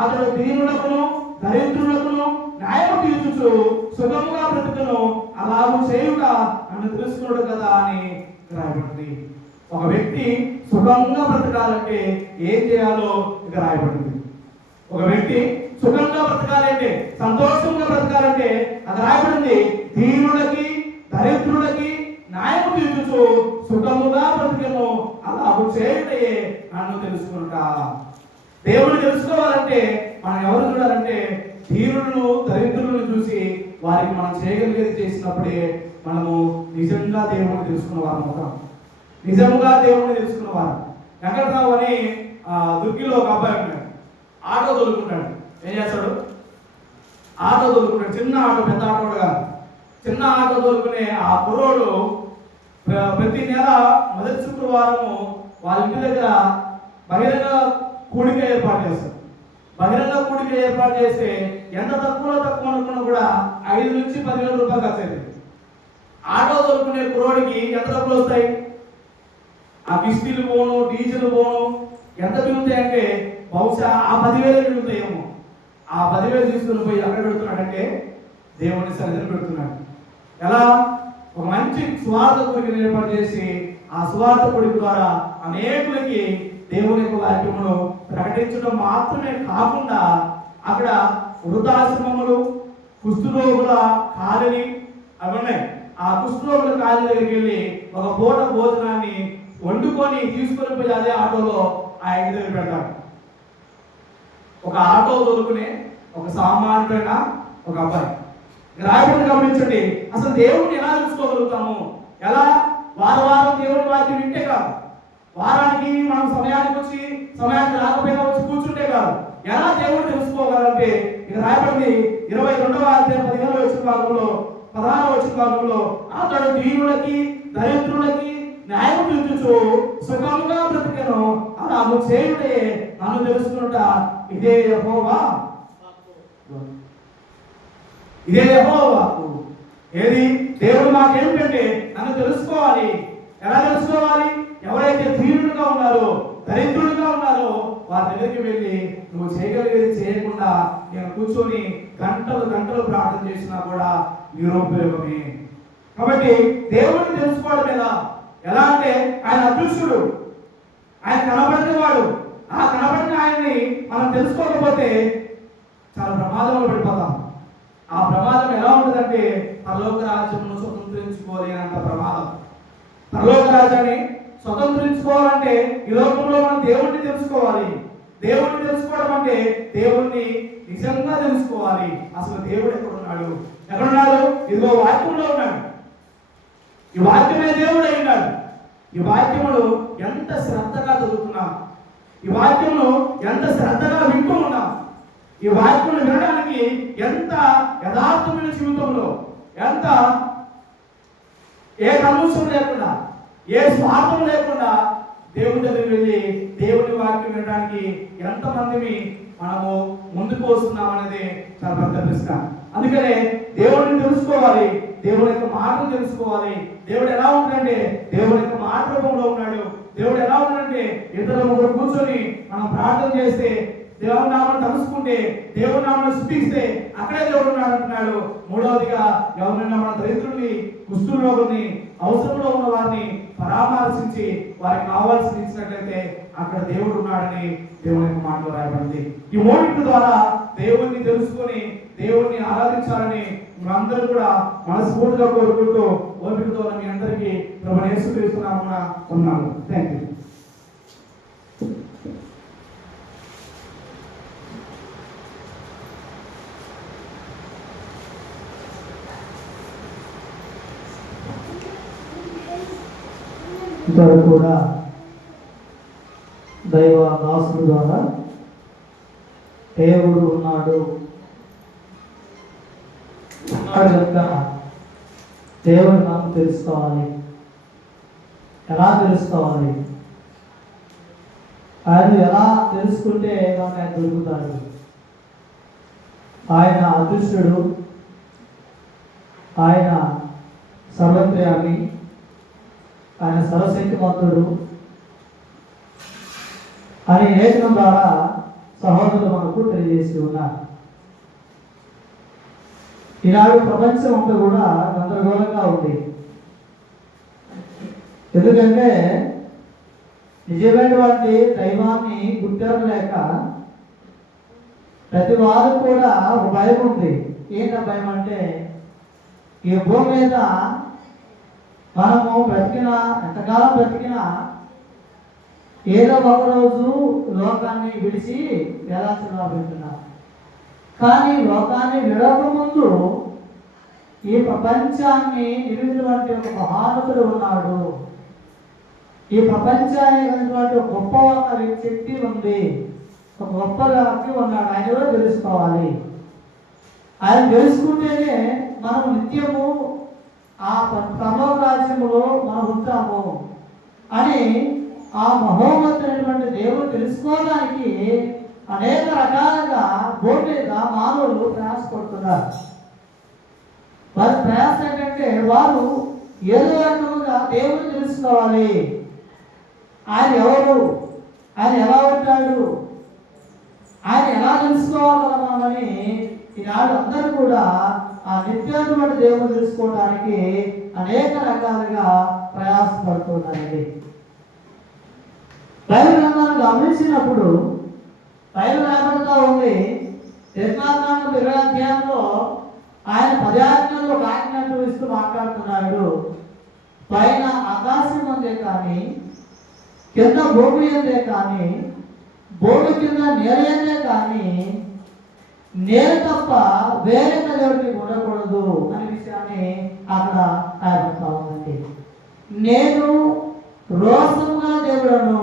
అతడు దీనులకును దరిద్రులకును న్యాయం తీర్చుచు సుఖముగా బ్రతుకును. అలాగూ చేయుట నన్ను తెలుసుకున్నాడు కదా అని రాయబడింది. ఒక వ్యక్తి సుఖంగా బ్రతకాలంటే ఏం చేయాలో ఇక రాయబడింది. ఒక వ్యక్తి సుఖంగా బ్రతకాలంటే, సంతోషంగా బ్రతకాలంటే అది రాయబడింది, దీనులకి దరిద్రులకి న్యాయము తీర్చుచు సుఖముగా బ్రతికెను అలాగూ చేయుటే నన్ను తెలుసుకుంటా. దేవుని తెలుసుకోవాలంటే మనం ఎవరు చూడాలంటే దీనులను దరిద్రులను చూసి వారికి మనం చేయగలిగేది చేసినప్పుడే మనము నిజంగా దేవుని తెలుసుకున్న వారం అవుతాం. నిజంగా దేవుని తెలుసుకున్న వారు. వెంకటరావు అని దుర్గిలో ఒక అబ్బాయి ఉన్నాడు. ఆటో తోలుకుంటాడు. ఏం చేస్తాడు? ఆటో తోలుకుంటాడు. చిన్న ఆటో, పెద్ద ఆటో కాదు, చిన్న ఆటో తోలుకునే ఆ కుర్రోడు ప్రతి నెల మొదటి శుక్రవారము వాళ్ళ ఇంటి దగ్గర బహిరంగ కూడిక ఏర్పాటు చేస్తారు. బహిరంగ కూడిక ఏర్పాటు చేస్తే ఎంత తక్కువ అనుకున్నా కూడా 5 నుంచి 10,000 రూపాయలు ఖర్చు అవుతుంది. ఆటో తోలుకునే కుర్రోడికి ఎంత డబ్బులు వస్తాయి? ఆ కిస్తీలు పోను, డీజిల్ పోను ఎంత మిగులుతాయంటే బహుశా ఆ 10,000 మిగులుతాయేమో. ఆ 10,000 తీసుకుని పోయి ఎక్కడ పెడుతున్నాడంటే దేవుని సన్నిధిని పెడుతున్నాడు. ఎలా? ఒక మంచి స్వార్థ కొడుకుని ఏర్పాటు చేసి ఆ స్వార్థ కొడుకు ద్వారా అనేకులకి దేవుని యొక్క వాక్యమును ప్రకటించడం మాత్రమే కాకుండా అక్కడ వృద్ధాశ్రమములు, కుష్ఠరోగుల కాలనీ అవన్నీ, ఆ కుష్ఠరోగుల కాలనీ దగ్గరికి వెళ్ళి ఒక పూట భోజనాన్ని వండుకొని తీసుకొని పోయి అదే ఆటోలో ఆ ఇంటి దగ్గర పెడతాడు. ఒక ఆటో దొరుకునే ఒక సామాన్యుడైన ఒక అబ్బాయి. రాయబడి గమనించండి. అసలు దేవుడిని ఎలా తెలుసుకోగలుగుతాము? ఎలా? వారం దేవుని వాక్యం వింటే కాదు, వారానికి మనం సమయానికి వచ్చి సమయానికి రాకపోయినా వచ్చి కూర్చుంటే కాదు. ఎలా దేవుడు తెలుసుకోగలంటే ఇక రాయబడింది 22వ అధ్యాయం 15వ వచన భాగంలో 16వ వచన భాగంలో అతడు దీనులకి దరిద్రులకి న్యాయం తీర్చుచు సుఖముగా బ్రతికెను అలాగూ చేయుటే నన్ను తెలుసుకునుట ఇదే యెహోవా వాక్కు. ఏది? దేవుడు మాకేమిటంటే నన్ను తెలుసుకోవాలి. ఎలా తెలుసుకోవాలి? ఎవరైతే దీనులుగా ఉన్నారో దరిద్రులుగా ఉన్నారో వారి దగ్గరికి వెళ్ళి నువ్వు చేయగలిగేది చేయకుండా నేను కూర్చొని గంటలు ప్రార్థన చేసినా కూడా నిరుపయోగమే. కాబట్టి దేవుడిని తెలుసుకోవడం ఎలా అంటే ఆయన అదృశ్యుడు, ఆయన కనబడిన వాడు. ఆ కనబడిన ఆయన్ని మనం తెలుసుకోకపోతే చాలా ప్రమాదంలో పడిపోతాం. ఆ ప్రమాదం ఎలా ఉంటుందంటే పరలోక రాజ్యమును స్వతంత్రించుకోలేనంత ప్రమాదం. పరలోక రాజ్యాన్ని స్వతంత్రించుకోవాలంటే ఈ లోకంలో మనం దేవుణ్ణి తెలుసుకోవాలి. దేవుణ్ణి తెలుసుకోవడం అంటే దేవుణ్ణి నిజంగా తెలుసుకోవాలి. అసలు దేవుడు ఎక్కడున్నాడు? ఇదిగో వాక్యంలో ఉన్నాడు. ఈ వాక్యమే దేవుడు అయినాడు. ఈ వాక్యమును ఎంత శ్రద్ధగా చదువుతున్నాం, ఈ వాక్యమును ఎంత శ్రద్ధగా వింటూ ఉన్నాం, ఈ వాక్యమును వినడానికి ఎంత యథార్థమైన జీవితంలో, ఎంత ఏ కల్ముషం లేకుండా, ఏ స్వార్థం లేకుండా దేవుడి దగ్గరికి వెళ్ళి దేవుని వాక్యం వినడానికి ఎంతమందిని మనము ముందుకు వస్తున్నాం అనేది చాలా పెద్ద ప్రశ్న. అందుకనే దేవుడిని తెలుసుకోవాలి, దేవుడి యొక్క మాటలు తెలుసుకోవాలి. దేవుడు ఎలా ఉంటాడంటే దేవుడి యొక్క మాట రూపంలో ఉన్నాడు. దేవుడు ఎలా ఉంటాడంటే ఇద్దరు ముగ్గురు కూర్చొని మనం ప్రార్థన చేస్తే, దేవుని నామను తలుసుకుంటే, దేవుని నామను స్తుతిస్తే అక్కడే దేవుడు ఉన్నాడు అంటున్నాడు. మూడవదిగా ఎవరైనా మన దరిద్రుల్ని, కుష్ఠరోగుల్ని, అవసరంలో ఉన్న వారిని పరామర్శించి వారికి కావాల్సింది ఇచ్చినట్లయితే అక్కడ దేవుడు ఉన్నాడని దేవుని యొక్క మాటలో రాయబడింది. ఈ మూడింటి ద్వారా దేవుణ్ణి తెలుసుకొని దేవుణ్ణి ఆరాధించాలని మనందరూ కూడా మనస్ఫూర్తిగా కోరుకుంటూ ఓపికతో మీ అందరికీ ప్రభువైన యేసుక్రీస్తు నామమున ఉన్నాను. Thank you. ఇద్దరు కూడా దైవ దాసుల ద్వారా దేవుడు ఉన్నాడు కనుక దేవుడు నాకు తెలుసుకోవాలి. ఎలా తెలుసుకోవాలి? ఆయన ఎలా తెలుసుకుంటే మనకు ఆయన దొరుకుతాడు. ఆయన అదృష్టుడు, ఆయన సర్వత్రయామి, ఆయన సర్వశక్తిమంతుడు అని లేఖనం ద్వారా సహోదరులు మనకు తెలియజేసి ఉన్నారు. ఈనాడు ప్రపంచం అంతా కూడా గందరగోళంగా ఉంది. ఎందుకంటే నిజమైనటువంటి దైవాన్ని గుర్తిరలేక ప్రతి వారు కూడా ఒక భయం ఉంది. ఏంట భయం అంటే, ఈ భూమి మీద మనము బ్రతికినా, ఎంతకాలం బ్రతికినా ఏదో ఒక రోజు లోకాన్ని విడిచి వేలాల్సిన పెడుతున్నాం. కానీ లోకాన్ని విడవకముందు ఈ ప్రపంచాన్ని నిర్మించినటువంటి ఒక మహానుతుడు ఉన్నాడు. ఈ ప్రపంచానికి ఉన్నటువంటి ఒక గొప్ప శక్తి ఉంది, ఒక గొప్ప వ్యక్తి ఉన్నాడు. ఆయన కూడా తెలుసుకోవాలి. ఆయన తెలుసుకుంటేనే మనం నిత్యము ఆ పరలోక రాజ్యములో మనం ఉంటాము అని ఆ మహోన్నతమైనటువంటి దేవుడు తెలుసుకోవడానికి అనేక రకాలుగా భూమి మీద మానవులు ప్రయాసపడుతున్నారు. వారి ప్రయాస ఏంటంటే, వారు ఏదో రకంగా దేవుడు తెలుసుకోవాలి. ఆయన ఎవరు, ఆయన ఎలా ఉంటాడు, ఆయన ఎలా తెలుసుకోవాలని ఈనాడు అందరూ కూడా ఆ నిత్యమైన దేవుడు తెలుసుకోవడానికి అనేక రకాలుగా ప్రయాసపడుతున్నారండి. బైబిల్ గ్రంథాన్ని గమనించినప్పుడు బైబిల్ రాబడుతూ ఉంది. నిర్మాకాండం 20 అధ్యాయంలో ఆయన 10 ఆజ్ఞల్లో ఒక ఆజ్ఞను ఇస్తూ మాట్లాడుతున్నాడు. పైన ఆకాశం అందే కానీ, కింద భూమి అందే కానీ, భూమి కింద నేల అందే కానీ, నేల తప్ప వేరే దేవుడికి ఉండకూడదు అనే విషయాన్ని అక్కడ రాయబడతా ఉందండి. నేను రోషము గల దేవుడను,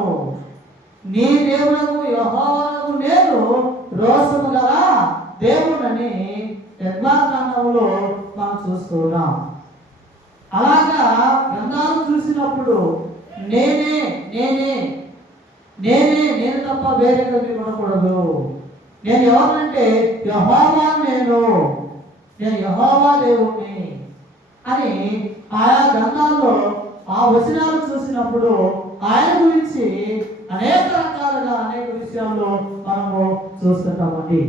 నీ దేవుడకు యెహోవాకు నేను రోషము గల దేవుడని నిర్మాకాండంలో మనం చూస్తున్నాం. అలాగా గ్రంథాలు చూసినప్పుడు నేనే నేనే నేనే నేను తప్ప వేరే దేవుడికి ఉండకూడదు. నేను ఎవరంటే యెహోవా, నేను యెహోవా దేవుణ్ణి అని ఆయా గ్రంథాల్లో ఆ వచనాలు చూసినప్పుడు ఆయన గురించి అనేక రకాలుగా అనేక విషయాల్లో మనము చూస్తుంటామండి.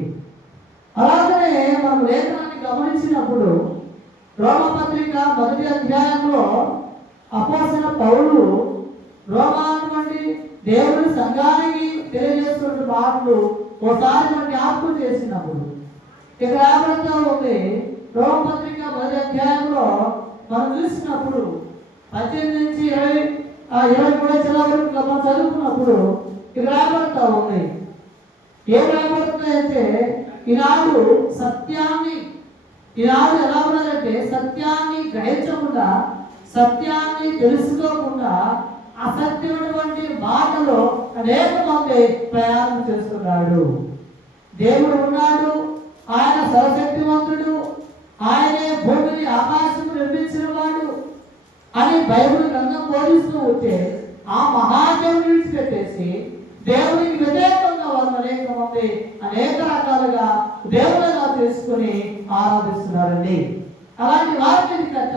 అలాగనే మనం లేఖనాన్ని గమనించినప్పుడు రోమపత్రిక 1వ అధ్యాయంలో అపోస్తలుడైన పౌలు రోమాటువంటి దేవుని సంఘానికి తెలియజేస్తున్న మాటలు ఒకసారి మనం జ్ఞాపకం చేసినప్పుడు ఇక్కడ రాబడుతూ ఉంది. రోమపత్రిక 1వ అధ్యాయంలో మనం చూసినప్పుడు 18 నుంచి 23 వరకు మనం చదువుకున్నప్పుడు ఇక్కడ రాబడుతూ ఉంది. ఏం రాబడుతున్నాయంటే, ఈనాడు ఎలా ఉన్నారంటే, సత్యాన్ని గ్రహించకుండా, సత్యాన్ని తెలుసుకోకుండా అసత్యమైనటువంటి మాటలో అనేక మంది ప్రయాణం చేస్తున్నాడు. దేవుడు ఉన్నాడు, ఆయన సర్వశక్తివంతుడు, ఆయనే భూమిని ఆకాశం నిర్మించిన వాడు అని బైబిల్ గ్రంథం బోధిస్తూ ఉంటే, ఆ మహాదేవుని విడిచిపెట్టేసి దేవునికి వ్యతిరేకంగా వాళ్ళు అనేక మంది అనేక రకాలుగా దేవుడుగా చేసుకుని ఆరాధిస్తున్నారండి. అలాంటి వారికి కట్ట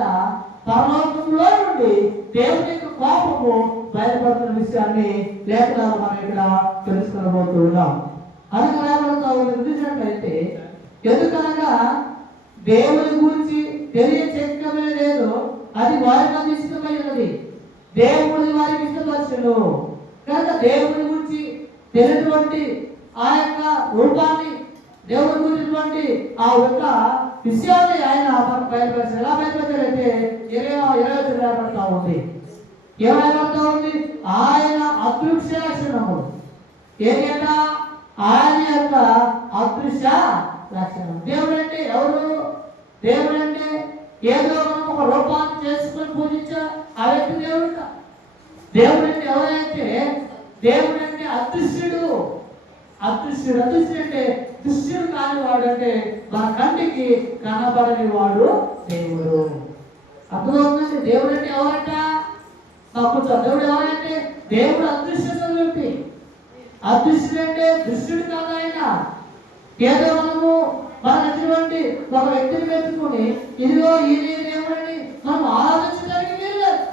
పరలోకంలో నుండి దేవుని యొక్క కోపము బయటపడుతున్న విషయాన్ని లేఖనాలు మనం ఇక్కడ తెలుసుకోబోతున్నాం. అనుకున్నట్లయితే, ఎందుకనగా దేవుని గురించి తెలియచెక్కమే లేదు, అది వారికి ఇష్టమైనది, దేవుడి వారికి ఇష్టపరచను కనుక దేవుని గురించి తెలియటువంటి ఆ యొక్క రూపాన్ని, దేవుని గురించినటువంటి ఆ యొక్క విషయాన్ని ఆయన బయటపరిచారు. ఎలా బయటపరిచారంటే 20 రాబడతా ఉంది. ఏమైనా ఉంది, ఆయన అదృశ్య లక్షణము. ఏంటంట? ఆయన యొక్క అదృశ్య లక్షణం. దేవుడు అంటే ఎవరు? దేవుడు అంటే ఏదో మనం ఒక రూపాన్ని చేసుకొని పూజించా ఆ వ్యక్తి దేవుడు. దేవుడు అంటే ఎవరైతే, దేవుడు అంటే అదృశ్యుడు. అదృశ్యుడు అంటే దృశ్యుడు కాని వాడు, అంటే మన కంటికి కనబడని వాడు దేవుడు. అర్థమవుతుందండి. దేవుడు అంటే ఎవరంట? దేవుడు ఎవరంటే దేవుడు అదృశ్య స్వరూపి. అదృశ్యుడు అంటే దృశ్యుడు కాదు ఆయన. ఏదో మనము మనటువంటి ఒక వ్యక్తిని పెట్టుకుని ఇదిగో ఈయన దేవుడని మనం ఆరాధించడానికి వీల్లేదు.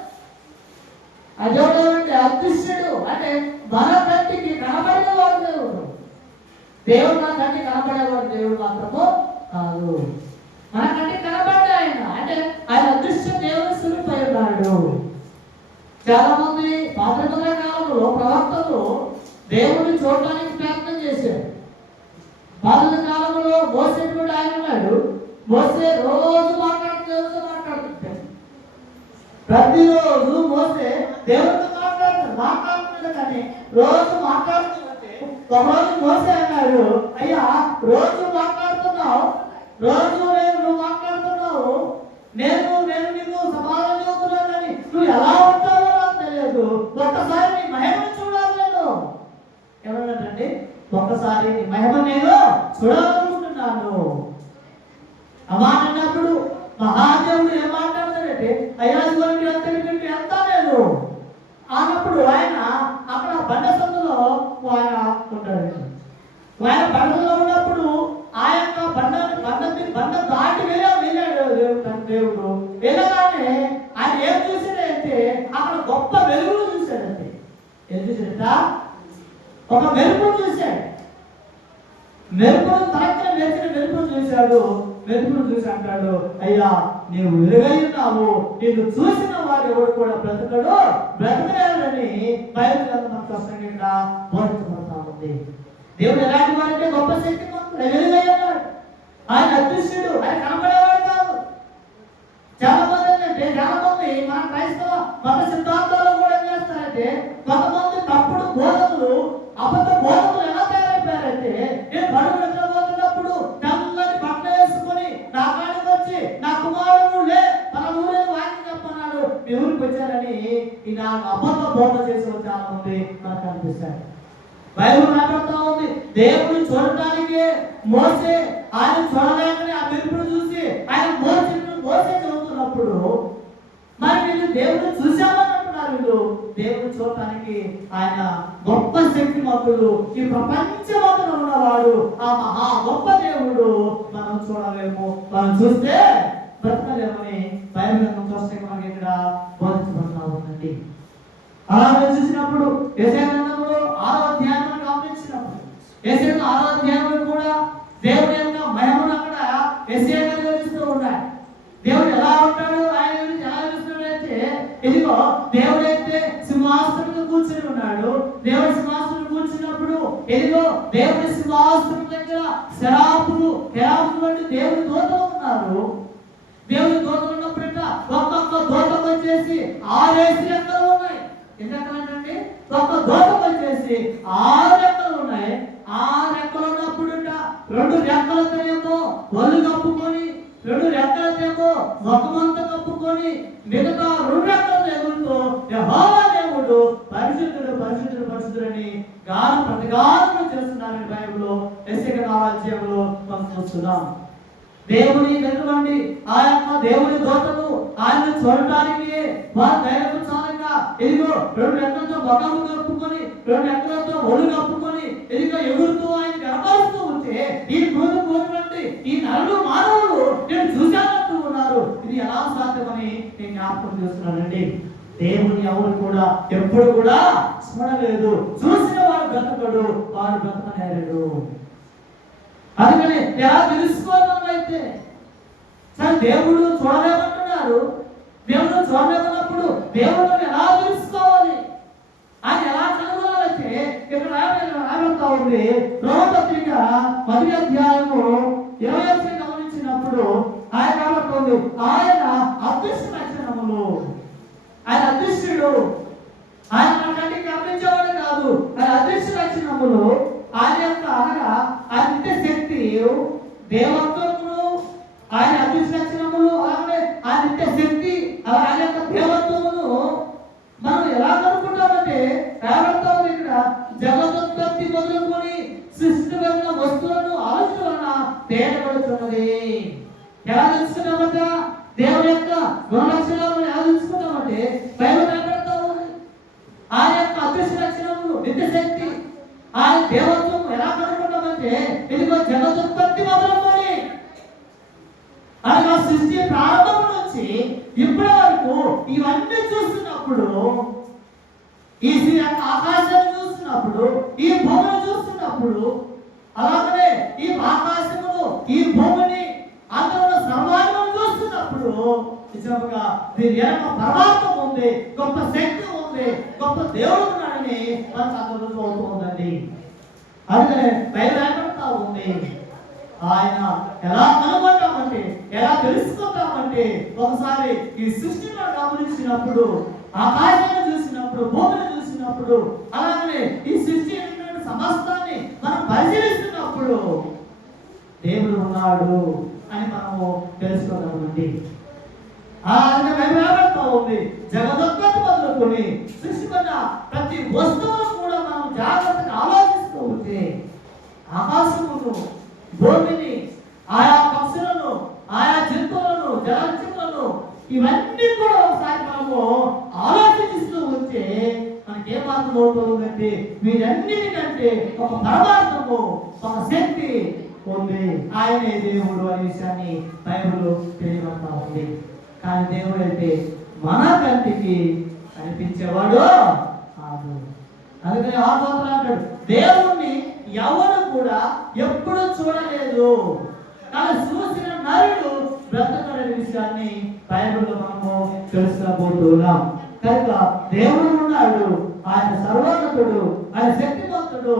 అదేవిధంగా అంటే అదృశ్యుడు అంటే మన కంటికి కనబడేవాడు దేవుడు. దేవుడు మన కంటికి కనబడేవాడు దేవుడు మాత్రము కాదు. మన కంటికి కనబడ్డా ఆయన అంటే ఆయన అదృశ్య దేవుని స్వరూపై ఉన్నాడు. చాలా మంది పాత కాలంలో కాలంలో ప్రవక్తలు దేవుడిని చూడడానికి ప్రయత్నం చేశారు. పాత కాలంలో మోసే కూడా ఆయన ఉన్నాడు. మోసే రోజు మాట్లాడుతుంటాడు. ప్రతిరోజు మోసే దేవుడితో మాట్లాడుతున్నాడు కానీ రోజు మాట్లాడుతుంటే ఒకరోజు మోసే అన్నాడు, అయ్యా రోజు మాట్లాడుతున్నావు, రోజు నువ్వు మాట్లాడుతున్నావు, నేను నీకు సమాధానం చెబుతున్నాను కానీ నువ్వు ఎలా ఉంటావో నాకు తెలియదు. ఒక్కసారి నీ మహిమను చూడాలి నేను. ఏమన్నాడండి? ఒక్కసారి నీ మహిమ నేను చూడాలనుకుంటున్నాను. అమానప్పుడు మహాదేవుడు ఏం మాట్లాడతాడంటే, అయ్యా ఇవ్వండి అంతటి ఎంత నేను అన్నప్పుడు ఆయన అక్కడ బండ సందులో ఆయన ఉంటాడు. ఆయన బండలో ఉన్నప్పుడు ఆ యొక్క బండ దాటి వెళ్ళాడు దేవుడు. వెళ్ళగానే ఆయన ఏం చూసాడంటే అక్కడ గొప్ప వెలుగును చూశాడండి. ఏం చూసాడట? ఒక మెరుపును చూశాడు. మెరుపును తనకి మెరిచిన మెరుపును చూశాడు. మెరుపును చూసి అంటాడు, అయ్యా నీవు వెలుగై ఉన్నావు, నిన్ను చూసిన వాడు ఎవరు కూడా బ్రతకలేడని బైబిల్ గ్రంథం స్పష్టంగా బోధించబడతా ఉంది. దేవుడు ఎలాంటి వాడంటే గొప్ప శక్తి వెలుగై ఉన్నాడు. ఆయన అదృశ్యుడు, ఆయన కనపడేవాడు కాదు. చాలా మంది మన క్రైస్తవ మత సిద్ధాంతాలు కూడా ఏం చేస్తారంటే, కొంతమంది తప్పుడు బోధకులు, అబద్ధ బోధకులు ఎలా తయారైపోయారంటే, నేను బడుగు నిద్రపోతున్నప్పుడు తెల్లని బట్ట వేసుకొని నా కాడికి వచ్చి నా కుమారుడు తన ఊరే వాక్యం చెప్పన్నాడు, మీ ఊరికి వచ్చారని నా అబద్ధ బోధ చేసి చాలా మంది మనకు కనిపిస్తాయి. బైబిల్ మాట్లాడుతూ ఉంది, దేవుడు చూడటానికి మోసే ఆయన చూడలేకనే ఆ మెరుపును చూసి ఆయన మోసే చదువుతున్నప్పుడు మరి వీళ్ళు దేవుడు చూసామని అంటున్నారు. వీళ్ళు దేవుడు చూడటానికి ఆయన గొప్ప శక్తిమంతుడు, ఈ ప్రపంచమంతా ఉన్నవాడు, ఆ మహా గొప్ప దేవుడు. మనం చూడలేము, మనం చూస్తే బ్రతకలేమని బైబిల్ చూస్తే మనకి ఇక్కడ బోధించబడతా ఉందండి. అలా చూసినప్పుడు యెషయా గ్రంథంలో 6వ అధ్యాయం గమనించినప్పుడు యెషయా 6వ అధ్యాయంలో కూడా దేవుని యొక్క మహిమను అక్కడ యెషయా గారు వివరిస్తూ ఉన్నాడు. దేవుడు ఎలా ఉంటాడు, ఆయన గురించి ఎలా వివరిస్తున్నాడంటే, ఇదిగో దేవుడైతే సింహాసనంలో కూర్చుని ఉన్నాడు. దేవుడి సింహాసనం కూర్చున్నప్పుడు ఇదిగో దేవుడి సింహాసనం దగ్గర శరాపులు వంటి దేవుడి దూతలు ఉన్నారు. దేవుడి దూతలు ఉన్నప్పుడు ఒక్కొక్క దూతకు వచ్చేసి 6 రెక్కలు ఉన్నాయి. ఎన్ని రెక్కలు అంటే ఒక్క దూతకు వచ్చేసి 6 రెక్కలు ఉన్నాయి. ఆ రెక్కలు ఉన్నప్పుడు 2 రెక్కలతో ఒళ్ళు కప్పుకొని, 2 రెక్కలతో ముఖమంతా కప్పుకొని, మిగతా 2 రెక్కలతో ఎగురుతూ యెహోవా దేవుడు పరిశుద్ధుడు పరిశుద్ధుడు పరిశుద్ధుడని ప్రతిగానం చేస్తున్నారని బైబిల్లో యెషయా 4వ అధ్యాయంలో మనం చూస్తున్నాం. దేవుని వెనుకండి ఆ యొక్క దేవుని దూతలు ఆయన చూడటానికి వారు ధైర్యపరచాలంగా ఇదిగో 2 రెక్కలతో ముఖము కప్పుకొని, 2 రెక్కలతో ఒళ్ళు కప్పుకొని ఇదిగో ఎగురుతూ ఆయన గర్భాస్తూ ఉంటే ఈ కూతురు ఈ నరుడు మానవులు నేను చూశానంటూ ఉన్నారు. ఇది ఎలా సాధ్యమని నేను జ్ఞాపకం చేస్తున్నానండి. దేవుని ఎవరు కూడా ఎప్పుడు కూడా చూడలేదు. చూసిన వాడు బ్రతకడు, వాడు బ్రతకనేరడు. అందుకని ఎలా తెలుసుకోవాలైతే సరే దేవుడు చూడలేమంటున్నారు. దేవుడు చూడలేమన్నప్పుడు దేవుడు ఎలా తెలుసుకోవాలి, ఆయన ఎలా చదవాలంటే ఇక్కడ రాబడతా ఉంది. రోమపత్రిక 10వ అధ్యాయము 20 గమనించినప్పుడు ఆయన రాబడుతుంది, ఆయన అదృశ్య లక్షణములు, ఆయన అదృశ్యుడు, ఆయన మన కంటికి గమనించేవాడు కాదు. ఆయన అదృశ్య లక్షణములు ఆయన యొక్క అనగా ఆయన నిత్య శక్తి, దేవత్వములు, ఆయన అదృశ్య లక్షణములు, అలాగే ఆయన నిత్య శక్తి, ఆయన యొక్క దేవత్వములు మనం ఎలా కనుక్కుంటామంటే రాబడతాము. ఇక్కడ జగదుత్పత్తి మొదలుకొని సృష్టిబడిన వస్తువులను ఆలోచన వలన తేటపడుతున్నది. ఎలా తెలుసుకున్నామంట? దేవుని యొక్క గుణలక్షణాలను ఎలా తెలుసుకున్నామంటే బైబిల్ రాబడతాము. ఆయన యొక్క అదృశ్య లక్షణములు, నిత్య శక్తి, ఆయన దేవత్వం ఎలా కనుక్కుంటామంటే ఇదిగో జగదుత్పత్తి మొదలుకొని అనగా సృష్టి ప్రారంభం నుంచి ఇప్పటి వరకు ఇవన్నీ చూస్తున్నప్పుడు, ఈ ఆకాశాన్ని చూస్తున్నప్పుడు, ఈ భూమిని చూస్తున్నప్పుడు, అలాగనే ఈ ఆకాశమును ఈ భూమిని అందులో సర్వాన్ని చూస్తున్నప్పుడు నిజంగా దీని యొక్క పరమాత్మ ఉంది, గొప్ప శక్తి ఉంది, గొప్ప దేవుడు ఉన్నాడని ఉన్నాడని మనకు అర్థం అవుతుందండి. అందుకనే బయలుదేరుతా ఉంది. ఆయన ఎలా కనుగొంటామంటే, ఎలా తెలుసుకుంటామంటే, ఒకసారి ఈ సృష్టిని గమనించినప్పుడు, ఆకాశాన్ని చూసినప్పుడు, భూమిని చూసినప్పుడు, అలాగే ఈ సృష్టి సమస్తాన్ని మనం పరిశీలిస్తున్నప్పుడు దేవుడు ఉన్నాడు అని మనము తెలుసుకోగలమండి. ఉంది జగదొక్కటి మొదలుకొని సృష్టికున్న ప్రతి వస్తువును కూడా మనం జాగ్రత్తగా ఆలోచిస్తూ ఉంటే ఆకాశమును, భూమిని, ఆయా పక్షులను, ఆయా జంతువులను, జలచరులను ఇవన్నీ కూడా ఒకసారి మనము ఆలోచిస్తూ ఉంటే మనకేమాత్రం అవుతుందంటే వీరన్నిటికంటే ఒక పరమార్థము, ఒక శక్తి ఉంది. ఆయనే దేవుడు అనే విషయాన్ని బైబిల్ తెలియబడతా ఉంది. కానీ దేవుడు అయితే మన కంటికి కనిపించేవాడు కాదు. అందుకని ఆత్మలు అంటాడు, దేవుణ్ణి ఎవరు కూడా ఎప్పుడూ చూడలేదు, కానీ చూసిన నరుడు బ్రతకడనే విషయాన్ని బైబిల్లో మనము తెలుసుకోబోతున్నాం. కనుక దేవుడు ఉన్నాడు, ఆయన సర్వోన్నతుడు, ఆయన శక్తివంతుడు,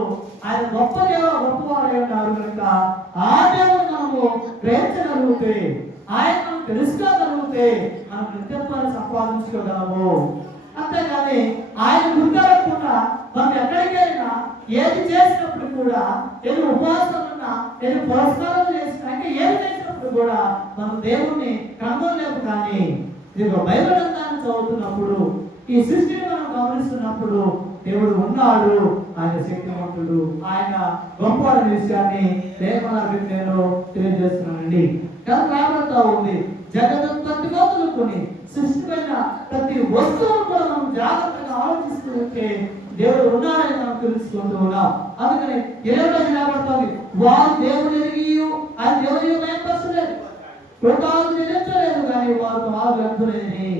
ఆయన గొప్ప గొప్పవారై ఉన్నారు. కనుక ఆ దేవుడు మనము గ్రహించగలిగితే, ఆయన మనం తెలుసుకోగలిగితే మనం నిత్యత్వాన్ని సంపాదించుకోగలము. అంతేగాని ఆయన గుర్తులేకుండా మనం ఎక్కడికి వెళ్ళినా, ఏది చేసినప్పుడు కూడా, ఏది ఉపవాసం ఉన్నా, ఏది పురస్కారం చేసినా, ఇంకా ఏది చేసినప్పుడు కూడా మనం దేవుణ్ణి కనుగొనలేము. కానీ ఇదిగో బైబిల్ గ్రంథాన్ని చదువుతున్నప్పుడు, ఈ సృష్టిని మనం గమనిస్తున్నప్పుడు దేవుడు ఉన్నాడు, ఆయన శక్తివంతుడు, ఆయన గొప్పవాడనే విషయాన్ని లేఖనాలను నేను తెలియజేస్తున్నానండి. రాబడతా ఉంది జగదంతటి మొదలుకొని సృష్టిపైన ప్రతి వస్తువును కూడా మనం జాగ్రత్తగా ఆలోచిస్తూ ఉంటే దేవుడు ఉన్నాడని మనం తెలుసుకుంటూ ఉన్నాం. అందుకని 20 రాబడుతుంది, వారు దేవుడు ఎరిగి ఆయన దేవుని భయపరచలేదు, కృతజ్ఞతలు చెల్లించలేదు, కానీ వారు వ్యర్థులేని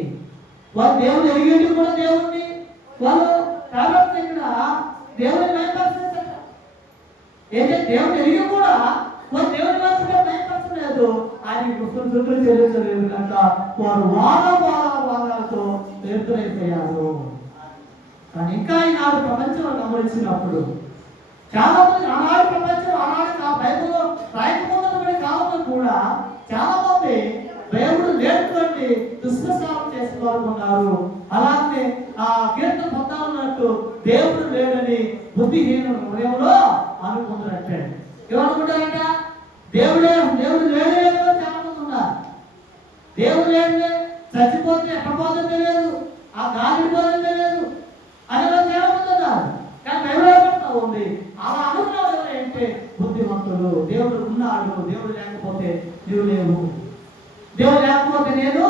వారు దేవుడు ఎరిగి కూడా దేవుణ్ణి వాళ్ళు కాబట్టి ఇక్కడ దేవుని భయపరచలేదు. ఏదైతే దేవుడు ఎరిగి కూడా వారు దేవుని భయపరచలేదు, ఆయన కృతజ్ఞతలు చెల్లించలేదు కనుక వారు వాదాలతో వ్యర్థులైపోయారు. కానీ ఇంకా ఈనాడు ప్రపంచంలో గమనించినప్పుడు చాలా మంది ఆనాడు ప్రపంచం, ఆనాడు బైబిల్లో రాయకపోతున్న కాలంలో కూడా చాలా మంది దేవుడు లేనటువంటి దుష్ప్రచారం చేసే వారు ఉన్నారు. అలాగే ఆ కీర్తన 14 అన్నట్టు దేవుడు లేడని బుద్ధిహీనుల హృదయంలో అనుకుంటున్నట్టే. ఏమనుకుంటారంట? దేవుడు లేడేదో చాలా మంది ఉన్నారు. దేవుడు లేడే, చచ్చిపోతే ఎక్కడ పోతే తెలియదు, ఆ గాలి పోతే తెలియదు అని చాలా మంది ఉన్నారు. కానీ బైబిల్ ఉంది అలా అనుకున్న ఏంటంటే బుద్ధిమంతుడు. దేవుడు ఉన్నాడు, దేవుడు లేకపోతే నీవు లేవు, దేవుడు లేకపోతే నేను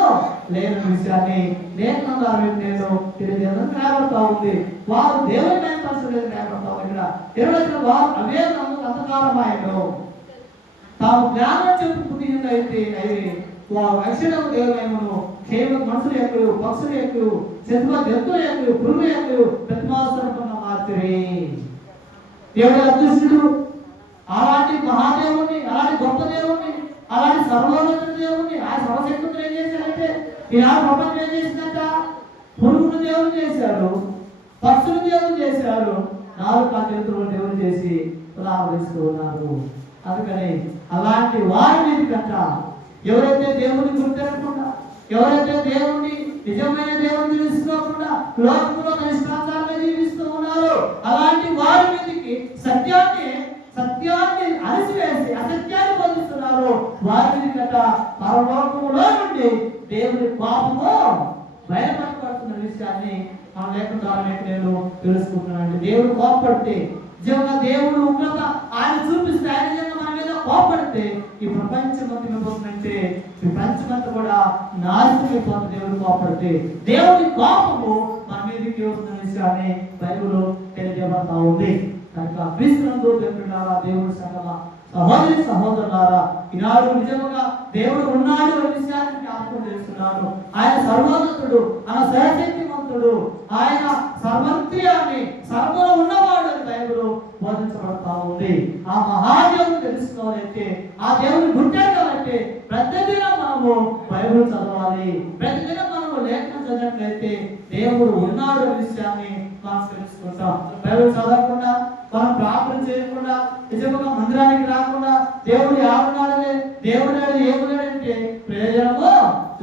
లేని విషయాన్ని లేఖనం ద్వారా నేను తెలియజేయడం రాబడతా ఉంది. వారు దేవుని భయపరచలేదు రాబడతా ఉంది. ఇక్కడ 20 వారు అవే అంధకారమాయను తాము జ్ఞానం చెప్పు బుద్ధిహీనులు అయితే వారు రక్షణకు దేవుడేమను క్షేమ మనుషులు ఎక్కువ, పక్షులు ఎక్కువ, శత్రువ జంతువులు ఎక్కువ, పురుగు ఎక్కువ, ప్రతిమాసన మార్చరే. దేవుడు అదృష్టుడు, అలాంటి మహాదేవుని, అలాంటి గొప్ప దేవుణ్ణి, అలాంటి సర్వోన్నత దేవుణ్ణి, ఆ సర్వశక్తులు ఏం చేశారంటే ఈనాడు ప్రపంచం ఏం చేసిందంట? పురుగును దేవుడు చేశారు, పక్షులు దేవుడు చేశారు, 4 కాంతులు దేవుడు చేసి ప్రారంభిస్తూ ఉన్నారు. అందుకని అలాంటి వారి మీద కంట ఎవరైతే దేవుడిని గుర్తించకుండా, ఎవరైతే దేవుణ్ణి నిజమైన దేవుడిని తెలుసుకోకుండా లోకంలో నిష్కాంతాలుగా జీవిస్తూ ఉన్నారో అలాంటి వారి మీదకి సత్యాన్ని అరిసివేసి అసత్యాన్ని పొందుతున్నారు. వారి మీద కంట పరలోకములో నుండి దేవుడి పాపము బయటపడుతున్న విషయాన్ని మన లేఖన ద్వారా నేను తెలుసుకుంటున్నాను. దేవుడు కోపడితే నిజంగా దేవుడు ఉగ్రత ఆయన చూపిస్తే, ఆయన నిజంగా మన మీద కోపడితే ఈ ప్రపంచం పోతుందంటే ఈ ప్రపంచమంతా కూడా నాశనమైపోతుంది. దేవుడు కోపడితే దేవుడి కోపము మన మీదకి వస్తున్న విషయాన్ని బైబిల్ తెలియజేయబడతా ఉంది. కనుక క్రీస్తునందు దేవుడి సంగమ సహోదరి సహోదరులారా, ఈనాడు నిజంగా దేవుడు ఉన్నాడు అనే విషయాన్ని జ్ఞాపకం చేస్తున్నాడు. ఆయన సర్వోన్నతుడు, ఆయన సర్వశక్తిమంతుడు, ఆయన సర్వంత్రియాన్ని సర్వలో ఉన్నవాడు అని బైబిల్ బోధించబడతా ఉంది. ఆ మహాదేవుని తెలుసుకోవాలంటే, ఆ దేవుని గుర్తించాలంటే ప్రతిదినం మనము బైబిల్ చదవాలి. ప్రతిదినం మనము లేఖనం చదివినట్లయితే దేవుడు ఉన్నాడు అనే విషయాన్ని మనం తెలుసుకుంటాం. బైబిల్ చదవకుండా, మనం ప్రార్థన చేయకుండా, నిజంగా మందిరానికి రాకుండా దేవుడు ఎవరున్నాడని, దేవుడు ఏమున్నాడంటే ప్రయోజనము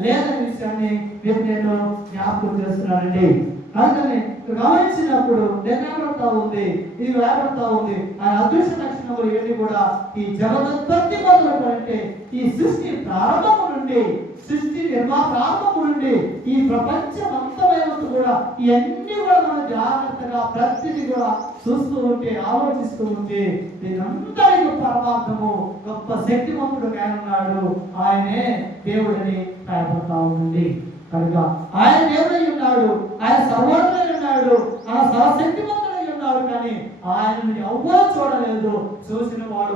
లేదనే విషయాన్ని మీకు నేను జ్ఞాపకం చేస్తున్నానండి. అందుకని గమనించినప్పుడు నిర్ణయపడతా ఉంది, ఇది వేయబడతా ఉంది. ఆ అదృశ్య లక్షణములు ఇవన్నీ కూడా ఈ జగదుత్పత్తి మొదలుకుంటే ఈ సృష్టి ప్రారంభము నుండి, సృష్టి ప్రారంభము నుండి ఈ ప్రపంచం అంతమైనంత కూడా ఇవన్నీ కూడా మనం జాగ్రత్తగా ప్రతిదీ కూడా చూస్తూ ఉంటే, ఆలోచిస్తూ ఉంటే దీనంతటి పరమార్థము గొప్ప శక్తివంతుడు ఆయన ఉన్నాడు, ఆయనే దేవుడని రాయబడతా ఉంది. కనుక ఆయన దేవుడై ఉన్నాడు, ఆయన సర్వోన్నతుడై ఉన్నాడు, ఆయన సర్వశక్తివంతుడై ఉన్నాడు. కానీ ఆయనను ఎవ్వరూ చూడలేదు, చూసిన వాడు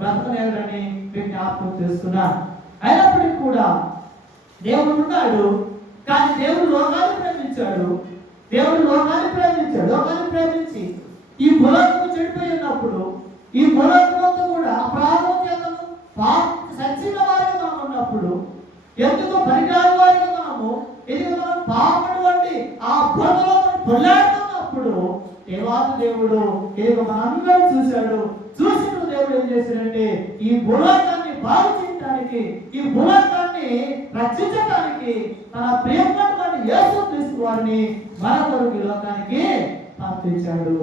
బ్రతకలేదని జ్ఞాపకం చేస్తున్నాను. అయినప్పటికీ కూడా దేవుడు ఉన్నాడు. కానీ దేవుడు లోకాన్ని ప్రేమించాడు. లోకాన్ని ప్రేమించి ఈ భూలోకము చెడిపోయి ఉన్నప్పుడు, ఈ భూలోకమంతా కూడా అపరాధం చేతను సచ్చిన వారిగా మనం ఉన్నప్పుడు, ఎందుకు పనికిరాని వారిగా మనము మనం పాపం వంటి ఆ బురదలో పొల్లాడుతున్నప్పుడు దేవాది దేవుడు మనందరూ చూశాడు. చూసిన దేవుడు ఏం చేశాడంటే ఈ భూలోకాన్ని బాగు చేయడానికి, ఈ భూలోకాన్ని రక్షించడానికి తన ప్రియమైనటువంటి యేసుక్రీస్తు వారిని మన కొరకు ఈ లోకానికి పంపించాడు.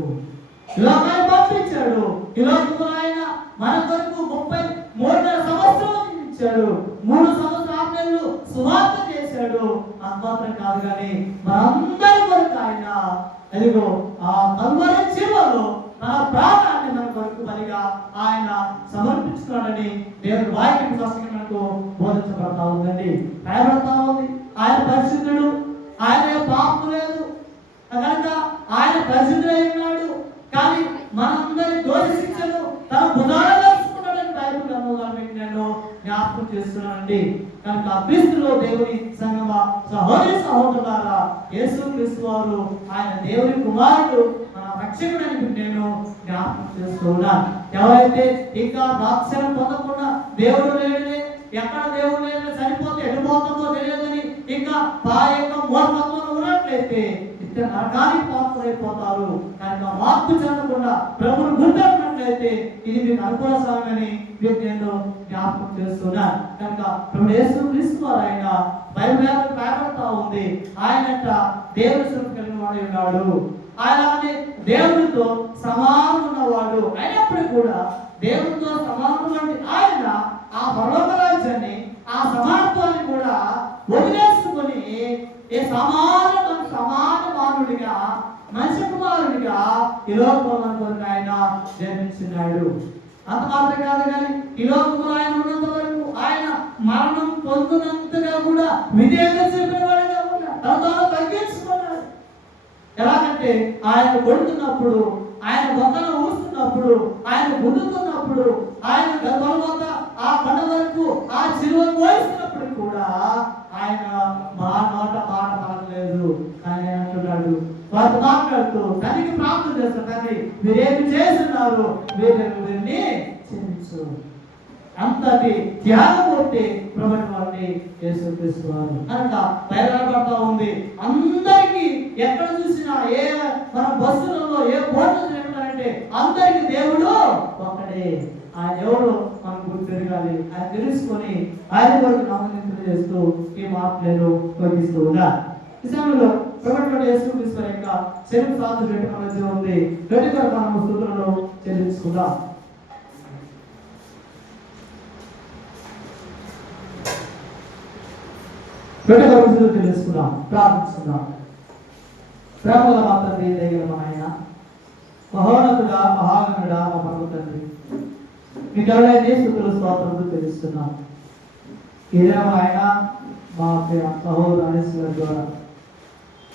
ఈ లోకంలో ఆయన మన కొరకు 33 సంవత్సరాలు ఇచ్చాడు. 3 సంవత్సరాలు 6 నెలలు సువార్త చేశాడు. అంతమాత్రం కాదు కానీ మనందరి కొరకు ఆయన అదిగో ఆ కల్వరి చివరలో మన ప్రాణాన్ని మన కొరకు బలిగా ఆయన సమర్పించుకున్నాడని దేవుని వాక్యం స్పష్టంగా మనకు బోధించబడతా ఉందండి, రాయబడతా ఉంది. ఆయన పరిశుద్ధుడు, ఆయన పాపం లేదు కనుక ఆయన పరిశుద్ధుడై ఉన్నాడు. కానీ మనందరి దోష శిక్షను తన భుజాన వేసుకున్నాడని బైబిల్ గ్రంథంలో నేను జ్ఞాపకం చేస్తున్నానండి. కనుక క్రీస్తులో దేవుని సంగమా సహోదరి సహోదరులారా, యేసుక్రీస్తు వారు ఆయన దేవుని కుమారుడు, మన రక్షకుడని నేను జ్ఞాపకం చేస్తున్నాను. ఎవరైతే ఇంకా రక్షణ పొందకుండా దేవుడు లేడని, ఎక్కడ దేవుడు లేదని సరిపోతే ఎడిపోతుందో తెలియదని ఇంకా ఆ యొక్క మూఢత్వంలో ఉన్నట్లయితే నరకానికి పాత్రైపోతారు. కనుక మార్పు చెందకుండా ప్రభువును గుర్తున్నట్లయితే ఇది మీకు అనుకూల సమయమని మీకు నేను జ్ఞాపకం చేస్తున్నాను. కనుక ప్రభు యేసుక్రీస్తు వారు ఆయన బైబిల్ రాయబడతా ఉంది, ఆయనట దేవుని స్వరూపం కలిగిన వాడు ఉన్నాడు. ఆయన దేవుడితో సమానం ఉన్నవాడు. అయినప్పటికీ కూడా దేవుడితో సమానం ఆయన ఆ పరలోక రాజ్యాన్ని, ఆ సమానత్వాన్ని కూడా వదిలేసుకొని సమాన మానవుడిగా, మనిషి కుమారుడిగా ఈ లోకంలో ఆయన జన్మించినాడు. అంత మాత్రం కాదు కానీ ఈ లోకంలో ఆయన ఉన్నంత వరకు ఆయన మరణం పొందినంతగా కూడా విధేయత చూపిన వాడిగా ఉన్నాడు, తను తగ్గించుకున్నాడు. ఎలాగంటే ఆయన కొడుతున్నప్పుడు, ఆయన బొక్కన ఊస్తున్నప్పుడు, ఆయన గుద్దుతున్నప్పుడు, ఆయన గర్భం వద్ద ఆ కొండ వరకు ఆ చిలువను మోయిస్తున్నప్పుడు కూడా ఆయన మా నోట మాట పలకలేదు. ఆయన అంటున్నాడు, వారితో మాట్లాడుతూ తనకి ప్రార్థన చేస్తారు, తండ్రి మీరేమి చేస్తున్నారు, వీరిని క్షమించు. అంతటి త్యాగమూర్తి ప్రభుని వారిని యేసుక్రీస్తు వారు కనుక బయలుపడతా ఉంది. అందరికీ ఎక్కడ చూసినా ఏ మన బస్సులలో ఏ బోర్డు ఏంటంటే అందరికి దేవుడు ఒక్కడే. ఆయన ఎవరు మనం గుర్తు తిరగాలి, ఆయన తెలుసుకొని ఆయన వరకు నామనిందలు చేస్తూ ఈ మాటలను బోధిస్తూ ఉన్నారు. ఈ సమయంలో ప్రభుత్వ యేసుక్రీస్తు యొక్క శరీర సాధు రెడ్డి మన మధ్య ఉంది. రెడ్డి గారు మనం స్తుతులను చెల్లించుకుందాం. తెలుసుకున్నాం, ప్రార్థిస్తున్నాం. ప్రేమల మాత్రం దయగల మా ఆయన, మహోన్నతుడా, మహాగణుడా, మా పరమ తండ్రి, మీ కరుణైన స్తుతులు స్తోత్రములు తెలుస్తున్నాం. ఇదే ఆయన మా సహోదరు అనేశ్వర ద్వారా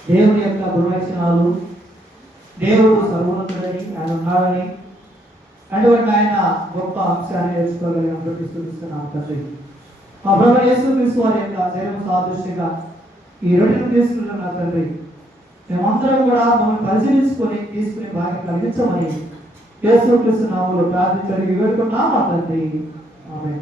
దేవుని యొక్క గుణలక్షణాలు, దేవుడు సర్వోన్నతుడని ఆయన ఉన్నాడని, అటువంటి ఆయన గొప్ప అంశాన్ని నేర్చుకోగలిగినటువంటి స్తుతిస్తున్నాం తండ్రి. మా ప్రభు యేసుక్రీస్తు వారి యొక్క శరీర సాదృశ్యంగా ఈ రొట్టెను తీసుకున్న నా తండ్రి, మేమందరం కూడా మమ్మల్ని పరిశీలించుకొని తీసుకునే భాగ్యం కలిగించమని యేసుక్రీస్తు నామములో ప్రార్థించి వేడుకున్నాం మా తండ్రి. ఆమేన్.